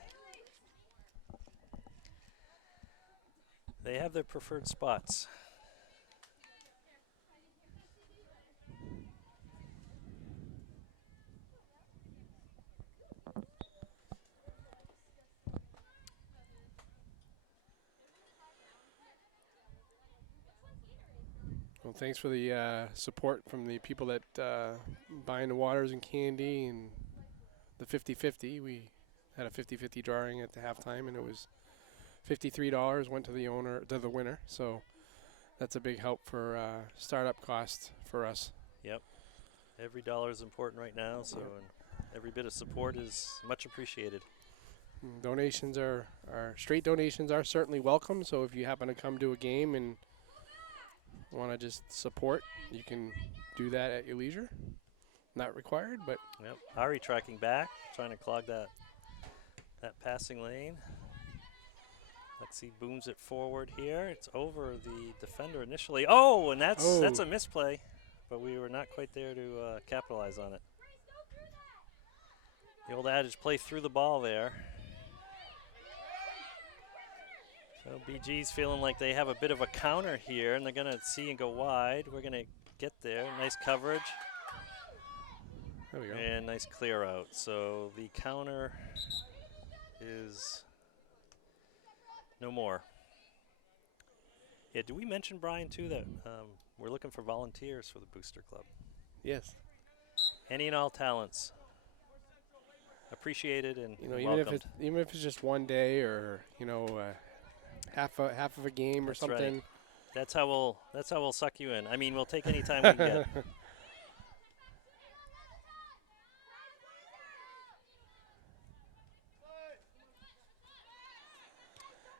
They have their preferred spots. Well, thanks for the support from the people that buying the waters and candy and the 50-50. We had a 50-50 drawing at the halftime, and it was $53 went to the winner. So that's a big help for startup costs for us. Yep. Every dollar is important right now, so Yep. and every bit of support is much appreciated. Donations are straight donations are certainly welcome. So if you happen to come to a game and want to just support, you can do that at your leisure. Not required, but Yep. Ari tracking back, trying to clog that passing lane. Lexi booms it forward here. It's over the defender initially. Oh, and that's a misplay, but we were not quite there to capitalize on it. The old adage, play through the ball there. So BG's feeling like they have a bit of a counter here, and they're going to see and go wide. We're going to get there. Nice coverage. there we go. And nice clear out. So the counter is no more. Yeah, do we mention, Brian, too, that we're looking for volunteers for the Booster Club? Yes. Any and all talents. Appreciated and Even welcomed. if it's just one day or half of a game or That's right. something. That's how we'll suck you in. I mean, we'll take any time we can get.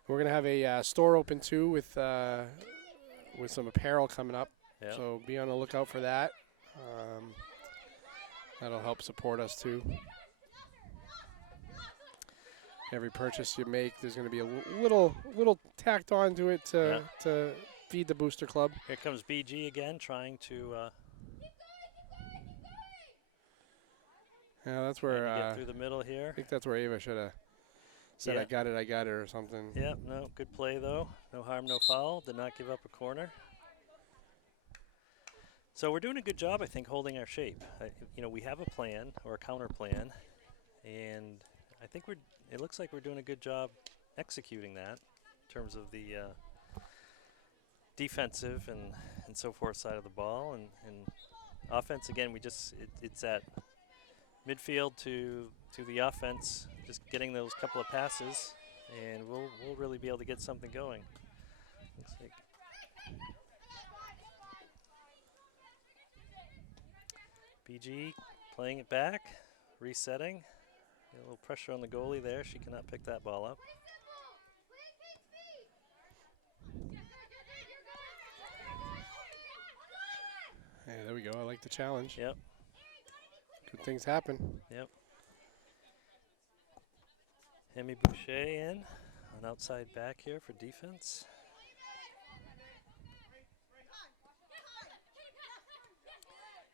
We're gonna have a store open too with some apparel coming up. Yeah. So be on the lookout for that. That'll help support us too. Every purchase you make, there's going to be a little tacked on to it to feed the Booster Club. Here comes BG again, trying to Yeah, that's maybe where get through the middle here. I think that's where Ava should have said, Yeah. I got it," or something. Yeah, no, good play though. No harm, no foul. Did not give up a corner. So we're doing a good job, I think, holding our shape. We have a plan or a counter plan, and I think it looks like we're doing a good job executing that in terms of the defensive and so forth side of the ball, and offense. Again, it's at midfield to the offense, just getting those couple of passes, and we'll really be able to get something going. Looks like BG playing it back, resetting. A little pressure on the goalie there. She cannot pick that ball up. Hey, there we go. I like the challenge. Yep. Good things happen. Yep. Hemi Boucher in on outside back here for defense.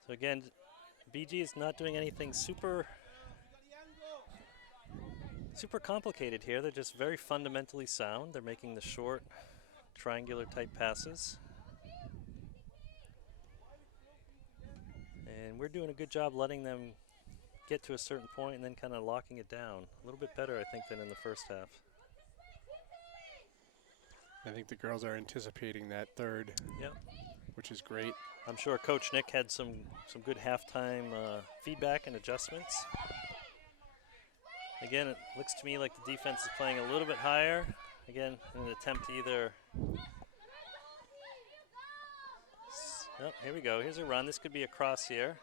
So again, BG is not doing anything super complicated here. They're just very fundamentally sound. They're making the short triangular type passes. And we're doing a good job letting them get to a certain point and then kind of locking it down. A little bit better, I think, than in the first half. I think the girls are anticipating that third, Yep. which is great. I'm sure Coach Nick had some good halftime feedback and adjustments. Again, it looks to me like the defense is playing a little bit higher. Again, in an attempt to either... Oh, here we go. Here's a run. This could be a cross here.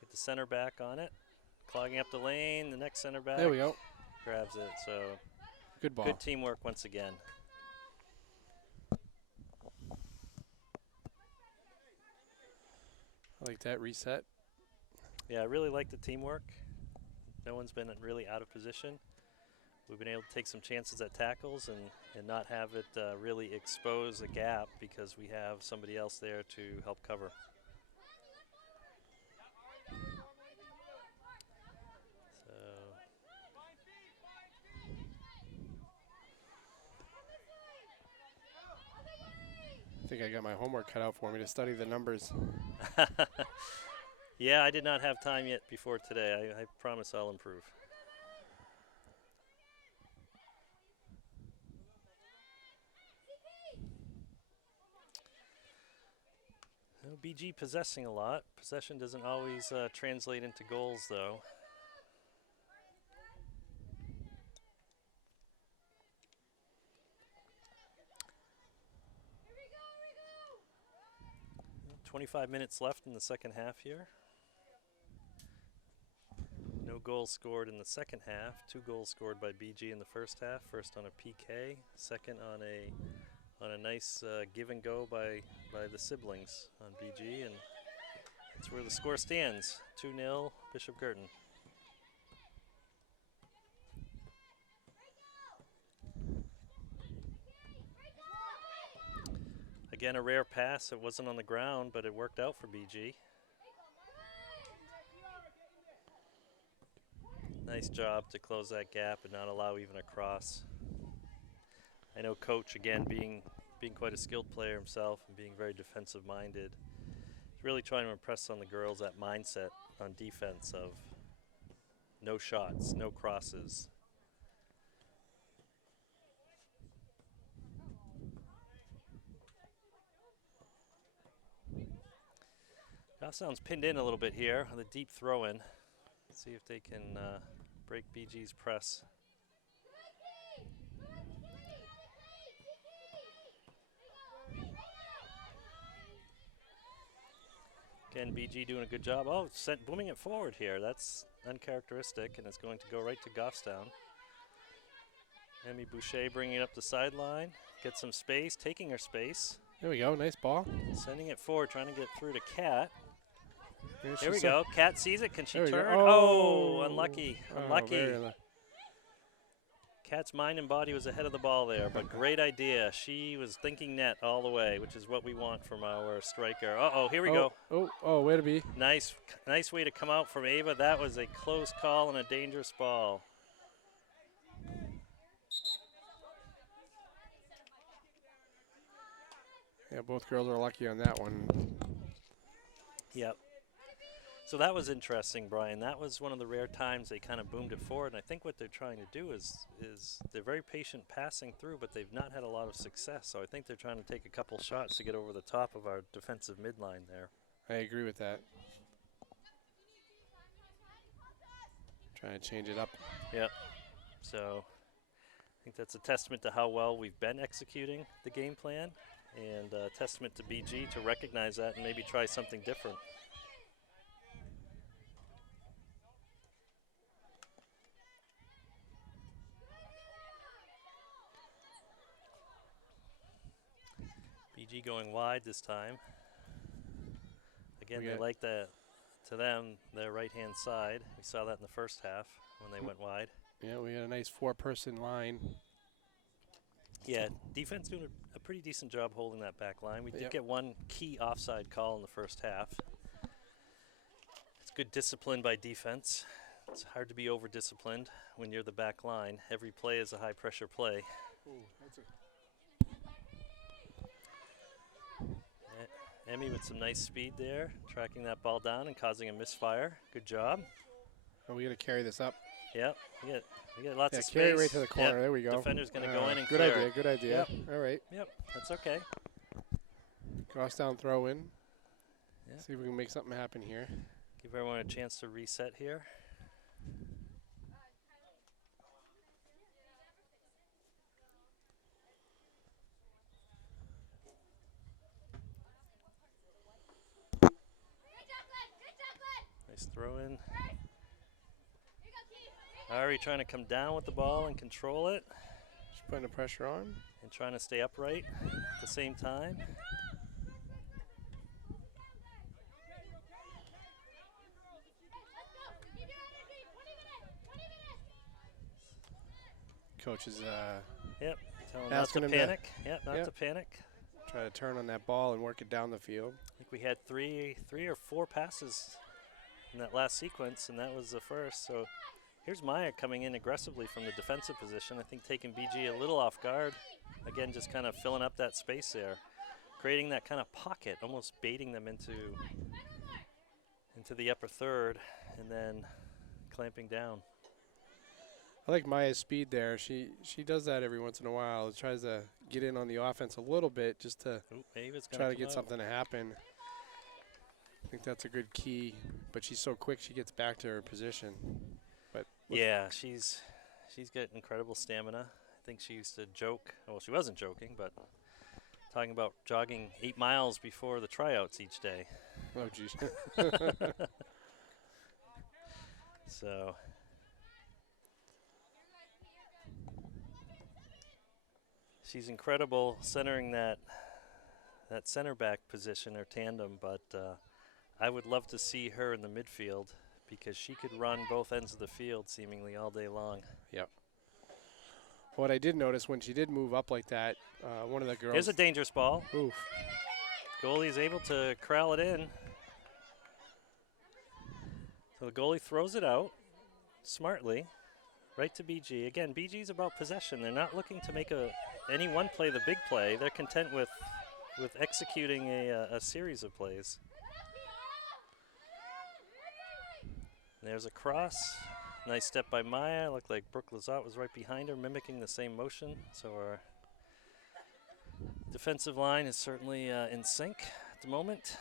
Get the center back on it. Clogging up the lane. The next center back There we go. grabs it. So Good ball. good teamwork once again. I like that reset. Yeah, I really like the teamwork. No one's been really out of position. We've been able to take some chances at tackles and not have it really expose a gap because we have somebody else there to help cover. So I think I got my homework cut out for me to study the numbers. yeah, I did not have time yet before today. I promise I'll improve. Well, BG possessing a lot. Possession doesn't always translate into goals, though. Well, 25 minutes left in the second half here. No goals scored in the second half. 2 goals scored by BG in the first half. First on a PK, second on a nice give and go by the siblings on BG, and that's where the score stands. 2-0 Bishop Guertin. Again, a rare pass. It wasn't on the ground, but it worked out for BG. Nice job to close that gap and not allow even a cross. I know Coach, again, being quite a skilled player himself and being very defensive minded, is really trying to impress on the girls that mindset on defense of no shots, no crosses. Goffstown's pinned in a little bit here with a deep throw in. See if they can break BG's press. Again, BG doing a good job. Oh, booming it forward here. That's uncharacteristic, and it's going to go right to Goffstown. Emmy Boucher bringing it up the sideline. Get some space, taking her space. There we go. Nice ball. Sending it forward, trying to get through to Kat. There Here we she's go. Kat sees it. Can she There we go. turn? Oh. Oh, unlucky. Oh, Unlucky. very Kat's mind and body was ahead of the ball there, but great idea. She was thinking net all the way, which is what we want from our striker. Uh-oh, here we go. Oh, way to be. Nice way to come out from Ava. That was a close call and a dangerous ball. Yeah, both girls are lucky on that one. Yep. So that was interesting, Brian. That was one of the rare times they kind of boomed it forward. And I think what they're trying to do is they're very patient passing through, but they've not had a lot of success. So I think they're trying to take a couple shots to get over the top of our defensive midline there. I agree with that. Trying to change it up. Yep. So I think that's a testament to how well we've been executing the game plan, and a testament to BG to recognize that and maybe try something different. BG going wide this time. Again, they like that, to them, their right-hand side. We saw that in the first half when they went wide. Yeah, we had a nice 4-person line. Yeah, defense doing a pretty decent job holding that back line. We did get one key offside call in the first half. It's good discipline by defense. It's hard to be over-disciplined when you're the back line. Every play is a high-pressure play. Ooh, that's Emmy with some nice speed there, tracking that ball down and causing a misfire. Good job. Are we going to carry this up? Yep, we get lots Yeah, of space. carry it right to the corner. Yep. There we go. Defender's going to go in and good clear idea. it. Good idea. Yep. All right. Yep, that's okay. Cross down, throw in. Yeah. See if we can make something happen here. Give everyone a chance to reset here. Nice throw in. Ari trying to come down with the ball and control it, Just putting the pressure on. and trying to stay upright at the same time. Coach is Yep, tell him not Asking to him to- panic. Yep, not Yep. to panic. try to turn on that ball and work it down the field. I think we had three or four passes in that last sequence, and that was the first. So here's Maya coming in aggressively from the defensive position. I think taking BG a little off guard. Again, just kind of filling up that space there, creating that kind of pocket, almost baiting them into the upper third, and then clamping down. I like Maya's speed there. She does that every once in a while. Tries to get in on the offense a little bit just to Ooh, Ava's gonna try to come get out. something to happen. I think that's a good key. But she's so quick, she gets back to her position. But Yeah, she's got incredible stamina. I think she used to joke. Well, she wasn't joking, but talking about jogging 8 miles before the tryouts each day. oh geez. So she's incredible centering that center back position or tandem, but I would love to see her in the midfield because she could run both ends of the field seemingly all day long. What I did notice when she did move up like that, one of the girls. Here's a dangerous ball. Oof. Goalie's able to corral it in. So the goalie throws it out smartly, right to BG. Again, BG's about possession. They're not looking to make any one play the big play. They're content with executing a series of plays. There's a cross. Nice step by Maya. Looked like Brooke Lazat was right behind her, mimicking the same motion. So our defensive line is certainly in sync at the moment.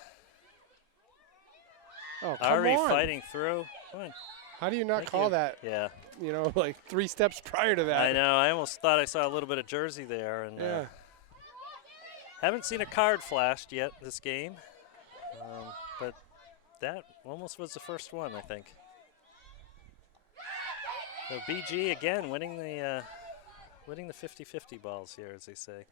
Oh, come Ari on. fighting through. Come on. How do you not Thank call you. that, Yeah, like 3 steps prior to that? I know. I almost thought I saw a little bit of jersey there. And Yeah. haven't seen a card flashed yet this game. But that almost was the first one, I think. So BG again winning the 50-50 balls here, as they say.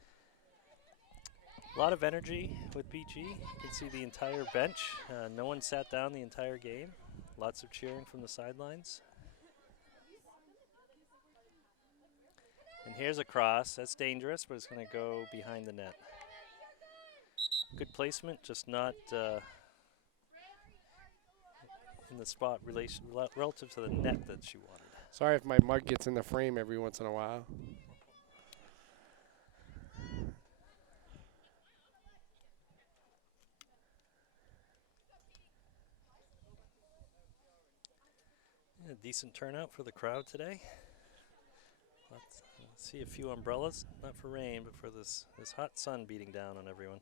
A lot of energy with BG. You can see the entire bench. No one sat down the entire game. Lots of cheering from the sidelines. And here's a cross. That's dangerous, but it's going to go behind the net. Good placement, just not in the spot relative to the net that she wanted. Sorry if my mug gets in the frame every once in a while. Yeah, decent turnout for the crowd today. Let's see a few umbrellas, not for rain, but for this hot sun beating down on everyone.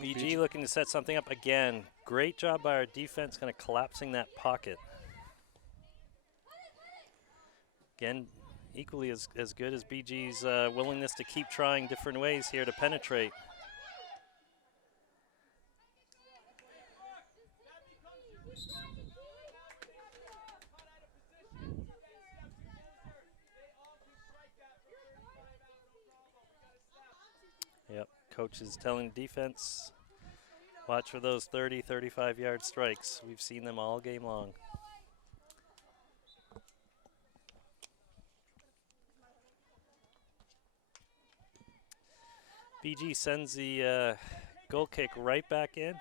BG looking to set something up again. Great job by our defense, kind of collapsing that pocket. Again, equally as good as BG's willingness to keep trying different ways here to penetrate. Yep, coach is telling defense, watch for those 30, 35-yard strikes. We've seen them all game long. BG sends the goal kick right back in.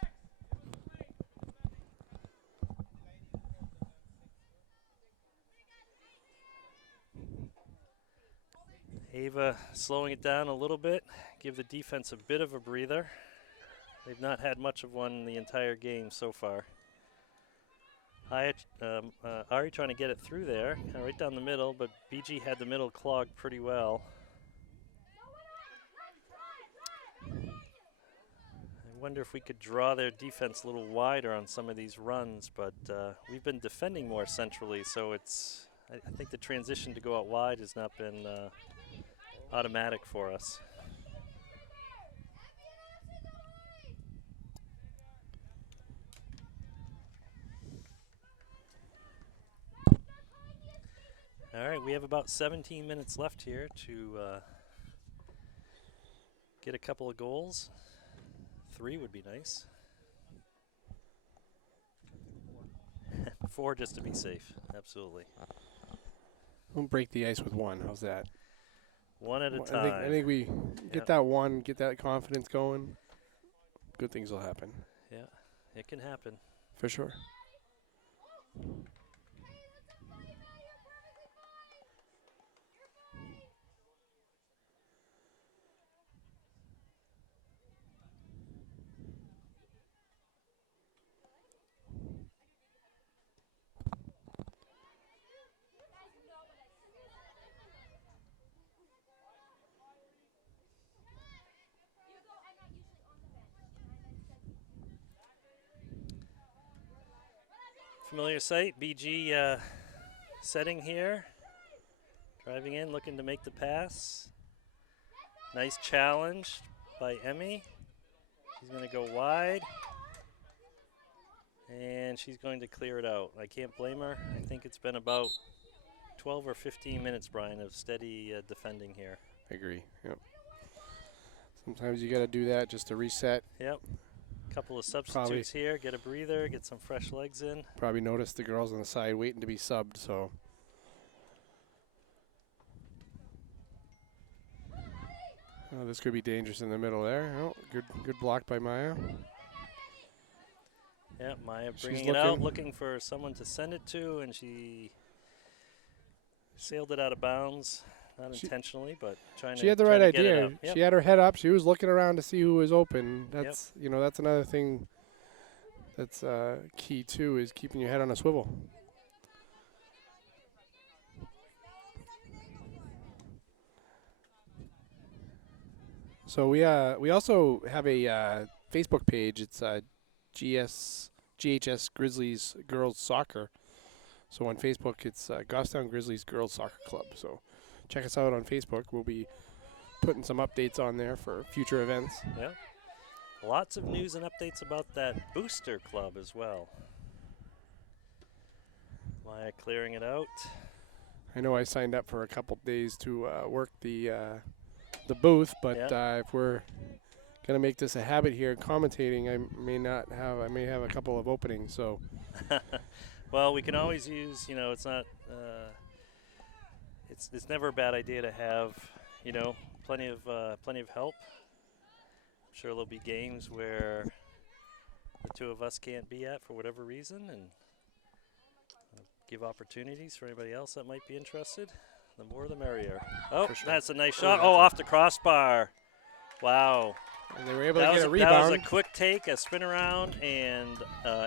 Ava slowing it down a little bit, give the defense a bit of a breather. They've not had much of one the entire game so far. Ari trying to get it through there, kind of right down the middle, but BG had the middle clogged pretty well. I wonder if we could draw their defense a little wider on some of these runs, but we've been defending more centrally, so it's. I think the transition to go out wide has not been automatic for us. All right, we have about 17 minutes left here to get a couple of goals. 3 would be nice. 4 just to be safe, absolutely. Don't break the ice with 1. How's that? 1 at a time. I think we get that 1, get that confidence going. Good things will happen. Yeah, it can happen. For sure. Familiar sight, BG setting here. Driving in, looking to make the pass. Nice challenge by Emmy. She's going to go wide. And she's going to clear it out. I can't blame her. I think it's been about 12 or 15 minutes, Brian, of steady defending here. I agree. Yep. Sometimes you got to do that just to reset. Yep. Couple of substitutes here. Get a breather. Get some fresh legs in. Probably noticed the girls on the side waiting to be subbed. So. Oh, this could be dangerous in the middle there. Oh, good block by Maya. Yeah, Maya bringing it out, looking for someone to send it to, and she sailed it out of bounds. Not intentionally, but trying to. She had the right idea. Yep. She had her head up. She was looking around to see who was open. That's that's another thing that's key too, is keeping your head on a swivel. So we also have a Facebook page. It's GHS Grizzlies Girls Soccer. So on Facebook, it's Goffstown Grizzlies Girls Soccer Club. So check us out on Facebook. We'll be putting some updates on there for future events. Yeah. Lots of news and updates about that booster club as well. Maya clearing it out. I know I signed up for a couple days to work the booth, but if we're gonna make this a habit here, commentating, I may have a couple of openings. So. Well, we can always use. It's not. It's never a bad idea to have, plenty of help. I'm sure there'll be games where the two of us can't be at for whatever reason, and give opportunities for anybody else that might be interested. The more the merrier. Oh, sure. That's a nice shot. Oh, off the crossbar. Wow. And they were able to get a rebound. That was a quick take, a spin around, and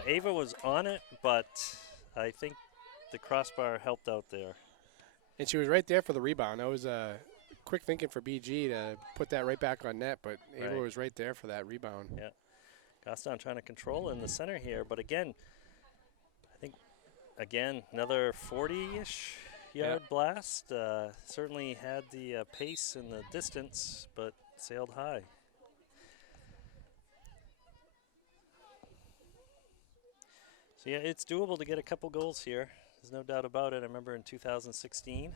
Ava was on it, but I think the crossbar helped out there. And she was right there for the rebound. That was quick thinking for BG to put that right back on net, but Ava was right there for that rebound. Yeah. Goffstown trying to control in the center here, but again, I think, another 40-ish yard blast. Certainly had the pace and the distance, but sailed high. So, yeah, it's doable to get a couple goals here. There's no doubt about it. I remember in 2016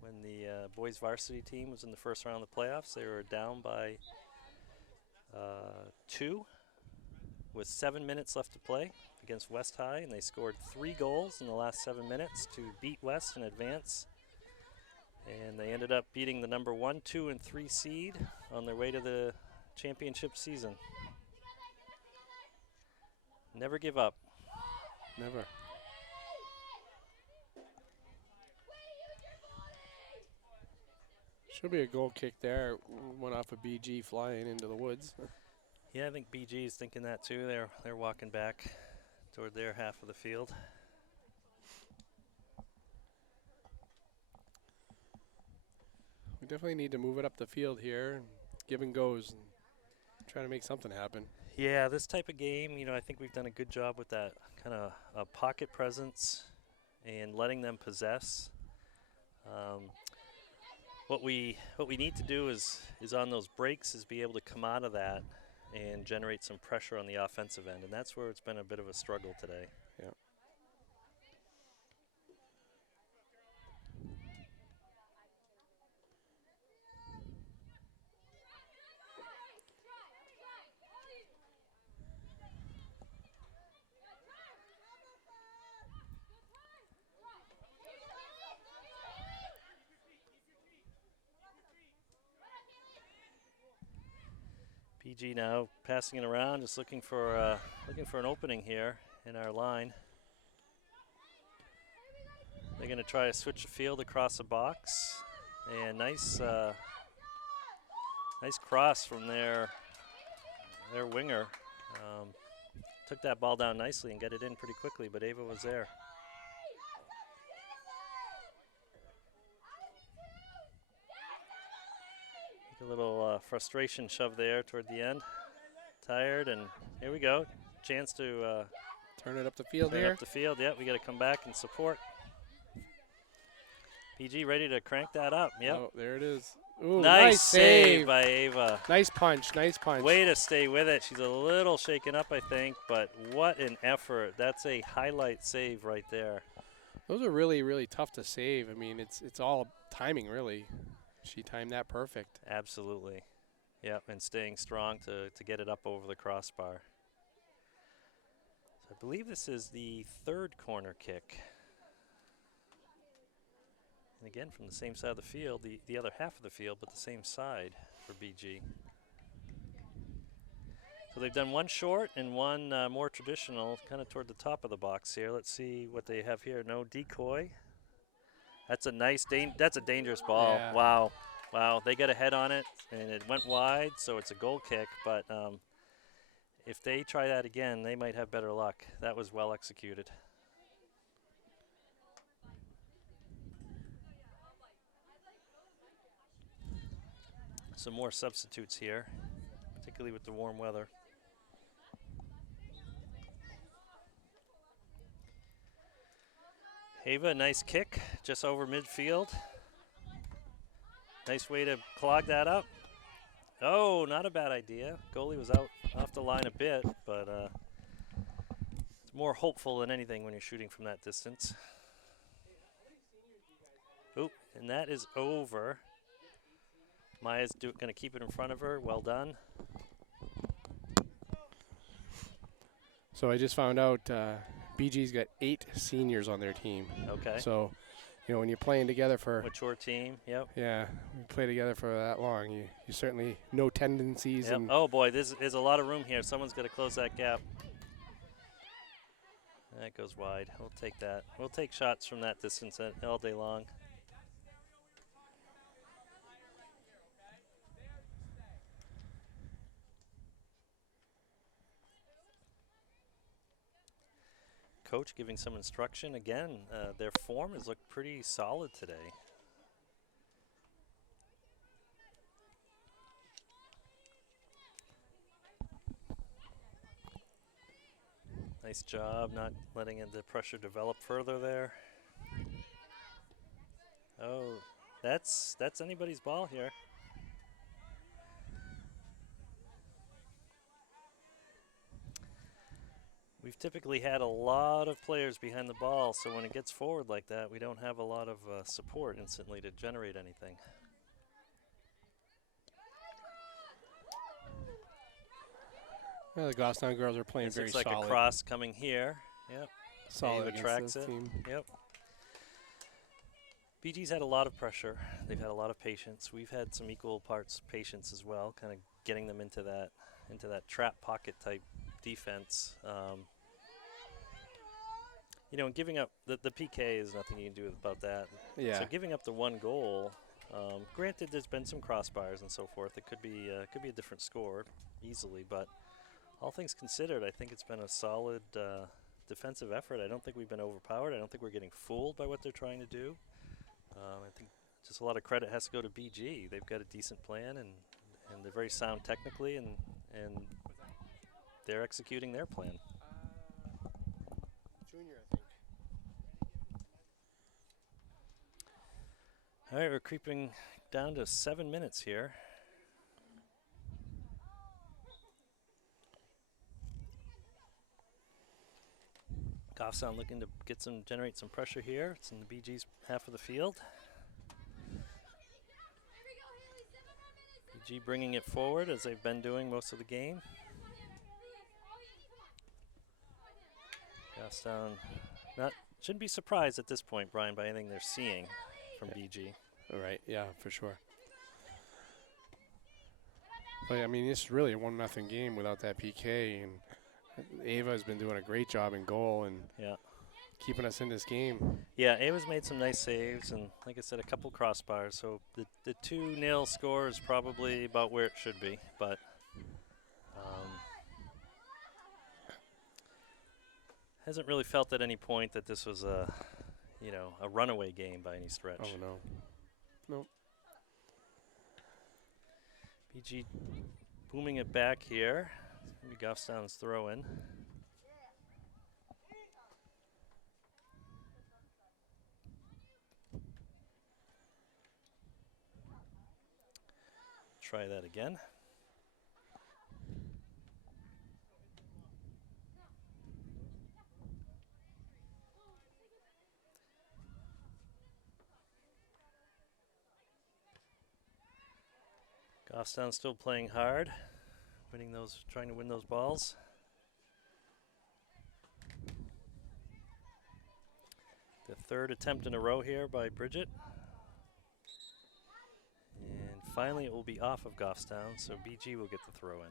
when the boys varsity team was in the first round of the playoffs, they were down by 2 with 7 minutes left to play against West High, and they scored 3 goals in the last 7 minutes to beat West and advance. And they ended up beating the number 1, 2, and 3 seed on their way to the championship season. Never give up. Never. Should be a goal kick there. Went off a BG flying into the woods. Yeah, I think BG is thinking that too. They're walking back toward their half of the field. We definitely need to move it up the field here, and give and goes, and try to make something happen. Yeah, this type of game, you know, I think we've done a good job with that kind of pocket presence and letting them possess. What we need to do is on those breaks is be able to come out of that and generate some pressure on the offensive end, and that's where it's been a bit of a struggle today. Yeah. PG now passing it around, just looking for an opening here in our line. They're going to try to switch the field across the box, and nice cross from their winger. Took that ball down nicely and got it in pretty quickly, but Ava was there. A little frustration shove there toward the end. Tired, and here we go. Chance to turn it up the field turn here. up the field. Yep, we got to come back and support. PG ready to crank that up. Yep. Oh, there it is. Ooh, nice save by Ava. Nice punch. Nice punch. Way to stay with it. She's a little shaken up, I think, but what an effort. That's a highlight save right there. Those are really, really tough to save. I mean, it's all timing, really. She timed that perfect. Absolutely. Yep, and staying strong to get it up over the crossbar. So I believe this is the third corner kick. And again, from the same side of the field, the other half of the field, but the same side for BG. So they've done one short and one more traditional, kind of toward the top of the box here. Let's see what they have here. No decoy. That's a nice, that's a dangerous ball. Yeah. Wow. Wow, they got a head on it, and it went wide, so it's a goal kick. But if they try that again, they might have better luck. That was well executed. Some more substitutes here, particularly with the warm weather. Ava, nice kick, just over midfield. Nice way to clog that up. Oh, not a bad idea. Goalie was out off the line a bit, but it's more hopeful than anything when you're shooting from that distance. Oop, and that is over. Maya's going to keep it in front of her. Well done. So I just found out BG's got 8 seniors on their team. Okay. So, you know, when you're playing together for mature team, yep. Yeah, we play together for that long. You certainly know tendencies. Yep. And oh boy, there's a lot of room here. Someone's got to close that gap. That goes wide. We'll take that. We'll take shots from that distance all day long. Coach giving some instruction. Again, their form has looked pretty solid today. Nice job not letting the pressure develop further there. Oh, that's anybody's ball here. We've typically had a lot of players behind the ball, so when it gets forward like that, we don't have a lot of support instantly to generate anything. well, the Goffstown girls are playing very looks like solid. a cross coming here. Yep. Solid Ava against tracks this it. team. Yep. BG's had a lot of pressure. They've had a lot of patience. We've had some equal parts patience as well, kind of getting them into that trap pocket type defense. You know, and giving up the PK is nothing you can do about that. Yeah. So giving up the one goal Granted, there's been some crossbars and so forth. It could be a different score easily, but all things considered, I think it's been a solid defensive effort. I don't think we've been overpowered. I don't think we're getting fooled by what they're trying to do. I think just a lot of credit has to go to BG. They've got a decent plan, and they're very sound technically, and they're executing their plan. Junior, I think. All right, we're creeping down to 7 minutes here. Goffstown looking to generate some pressure here. It's in the BG's half of the field. BG bringing it forward as they've been doing most of the game. Goffstown shouldn't be surprised at this point, Brian, by anything they're seeing from BG. All right, yeah, for sure. But I mean, it's really a 1-0 game without that PK, and Ava has been doing a great job in goal and keeping us in this game. Yeah, Ava's made some nice saves, and like I said, a couple crossbars. So the 2-0 score is probably about where it should be, but hasn't really felt at any point that this was a runaway game by any stretch. Oh no, nope. BG booming it back here. Maybe Goffstown's throw in. Try that again. Goffstown still playing hard, trying to win those balls. The third attempt in a row here by Bridget. And finally it will be off of Goffstown, so BG will get the throw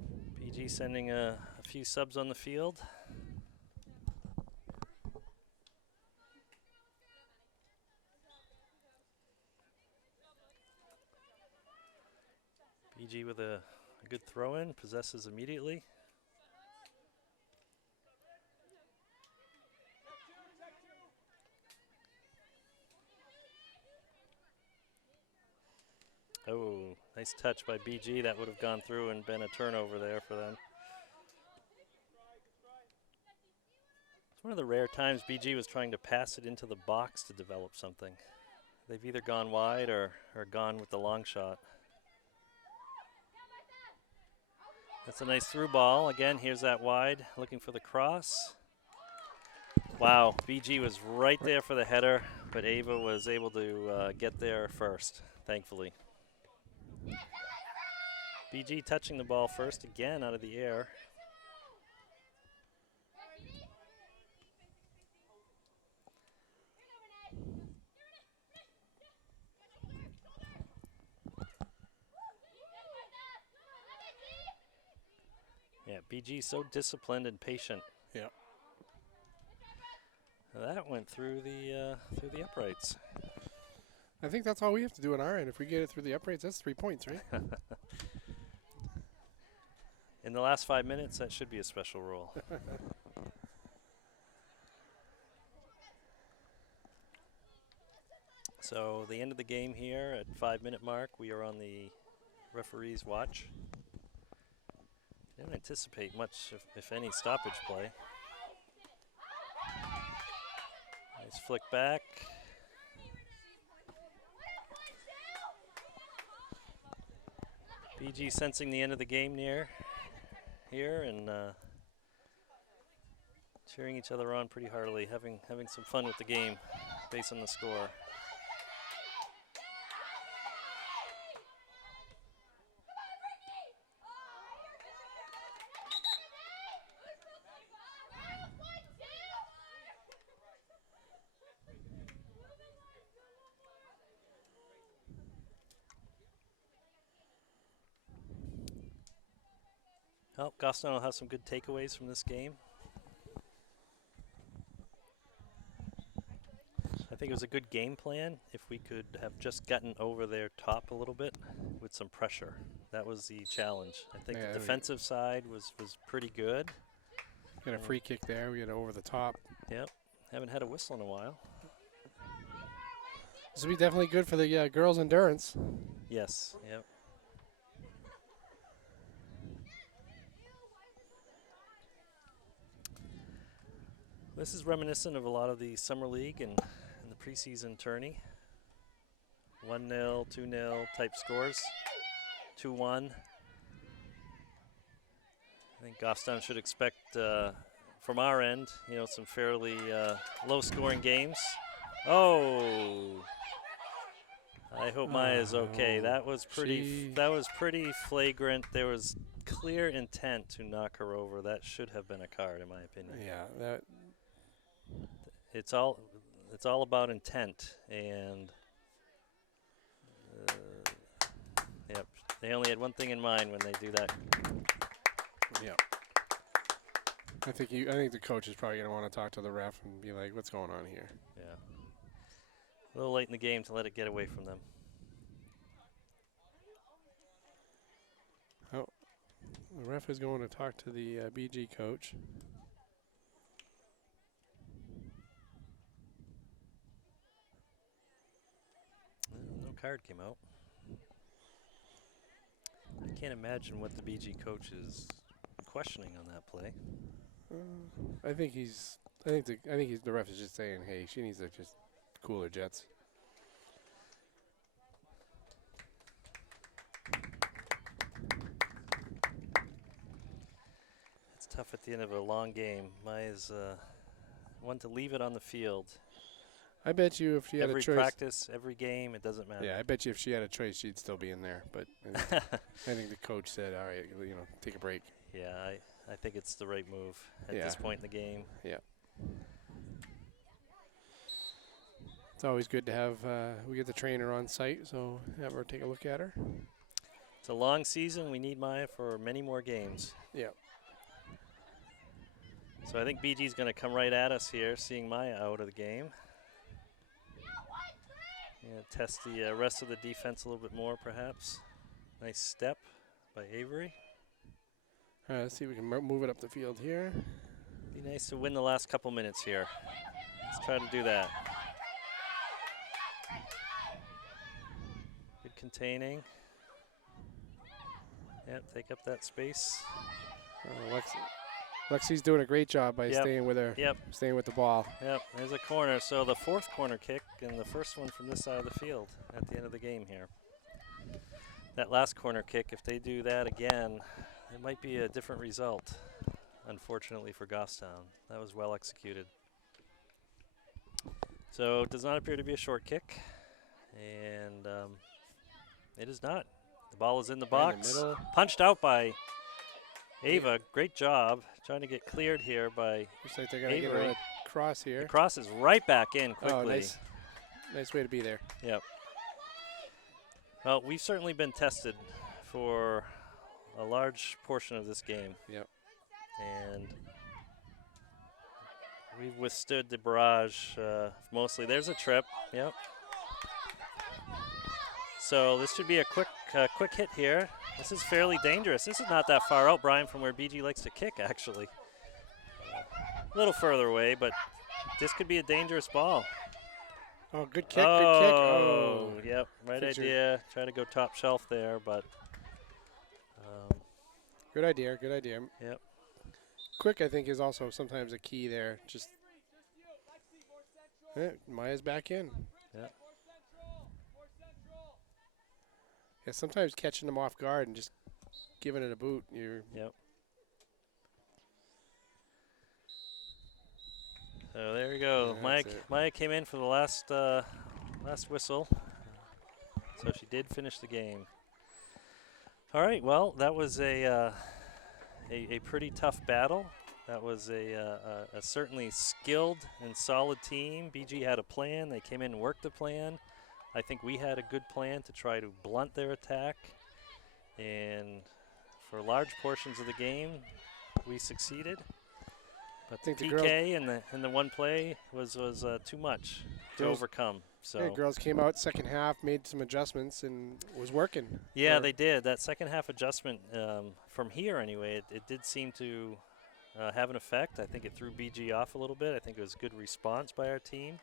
in. BG sending a few subs on the field. BG with a good throw in, possesses immediately. Oh, nice touch by BG. That would have gone through and been a turnover there for them. It's one of the rare times BG was trying to pass it into the box to develop something. They've either gone wide or gone with the long shot. That's a nice through ball. Again, here's that wide, looking for the cross. Wow, BG was right there for the header, but Ava was able to get there first, thankfully. BG touching the ball first again out of the air. Yeah, BG so disciplined and patient. Yeah. That went through the uprights. I think that's all we have to do on our end. If we get it through the uprights, that's 3 points, right? In the last 5 minutes, that should be a special rule. So the end of the game here at 5-minute mark, we are on the referee's watch. Don't anticipate much, if any, stoppage play. Nice flick back. BG sensing the end of the game here and cheering each other on pretty heartily, having some fun with the game based on the score. Well, Goffstown will have some good takeaways from this game. I think it was a good game plan if we could have just gotten over their top a little bit with some pressure. That was the challenge. I think Yeah, the defensive side was pretty good. Got a free kick there. We got over the top. Yep. Haven't had a whistle in a while. This will be definitely good for the girls' endurance. Yes. Yep. This is reminiscent of a lot of the summer league and the preseason tourney. 1-0, 2-0 type scores. 2-1. I think Goffstown should expect, from our end, some fairly low-scoring games. Oh, I hope Maya's okay. That was pretty. That was pretty flagrant. There was clear intent to knock her over. That should have been a card, in my opinion. Yeah, that. It's all about intent, and yep, they only had one thing in mind when they do that. Yeah. I think the coach is probably going to want to talk to the ref and be like, "What's going on here?" Yeah. A little late in the game to let it get away from them. Oh, the ref is going to talk to the BG coach. No card came out. I can't imagine what the BG coach is questioning on that play. I think the ref is just saying, "Hey, she needs to just cool her jets." It's tough at the end of a long game. Maya's one to leave it on the field. I bet you if she had a choice. Every practice, every game, it doesn't matter. Yeah, I bet you if she had a choice, she'd still be in there. But I think the coach said, "All right, take a break." Yeah, I think it's the right move at this point in the game. Yeah. It's always good to have, we get the trainer on site, so have her take a look at her. It's a long season. We need Maya for many more games. Yeah. So I think BG's going to come right at us here, seeing Maya out of the game. Yeah, test the rest of the defense a little bit more, perhaps. Nice step by Avery. All right, let's see if we can move it up the field here. Be nice to win the last couple minutes here. Let's try to do that. Good containing. Yep, take up that space. Lexi's doing a great job by staying with her. Yep. Staying with the ball. Yep, there's a corner. So the fourth corner kick and the first one from this side of the field at the end of the game here. That last corner kick, if they do that again, it might be a different result, unfortunately for Goffstown. That was well executed. So it does not appear to be a short kick, and it is not. The ball is in the box. In the middle. Punched out by Ava. Great job trying to get cleared here by Looks like they're going to get her a cross here. The cross is right back in quickly. Oh, nice way to be there. Yep. Well, we've certainly been tested for a large portion of this game. Yep. And we've withstood the barrage mostly. There's a trip. Yep. So this should be a quick hit here. This is fairly dangerous. This is not that far out, Brian, from where BG likes to kick, actually. A little further away, but this could be a dangerous ball. Oh, good kick, good kick. Oh, yep, right idea. Try to go top shelf there, but. Good idea, good idea. Yep. Quick, I think, is also sometimes a key there. Just Maya's back in. Yep. Yeah, sometimes catching them off guard and just giving it a boot. Yep. So there we go. Yeah, Maya came in for the last whistle, so she did finish the game. All right. Well, that was a pretty tough battle. That was a certainly skilled and solid team. BG had a plan. They came in and worked the plan. I think we had a good plan to try to blunt their attack, and for large portions of the game, we succeeded. But the PK and the one play was too much. to overcome. So Yeah, girls came out second half, made some adjustments, and was working. yeah, for- they did. That second half adjustment, from here anyway, it did seem to have an effect. I think it threw BG off a little bit. I think it was a good response by our team.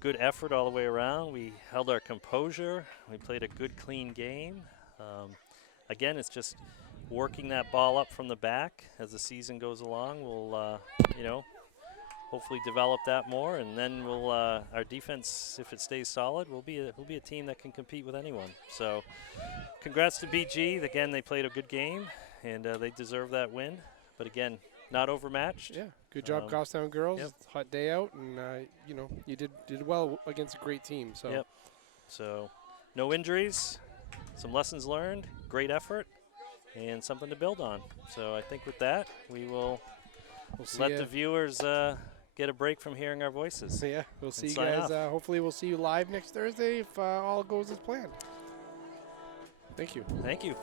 Good effort all the way around. We held our composure. We played a good, clean game. Again, it's just working that ball up from the back as the season goes along. We'll, hopefully develop that more, and then we'll our defense, if it stays solid, we'll be a team that can compete with anyone. So, congrats to BG. Again, they played a good game, and they deserve that win. But again, not overmatched. Yeah, good job, Goffstown girls. Yep. Hot day out, and you did well against a great team. So Yep. So, no injuries, some lessons learned, great effort, and something to build on. So I think with that, we will we'll see let ya. the viewers get a break from hearing our voices. So yeah, we'll see you sign guys. off. Hopefully, we'll see you live next Thursday if all goes as planned. Thank you. Thank you.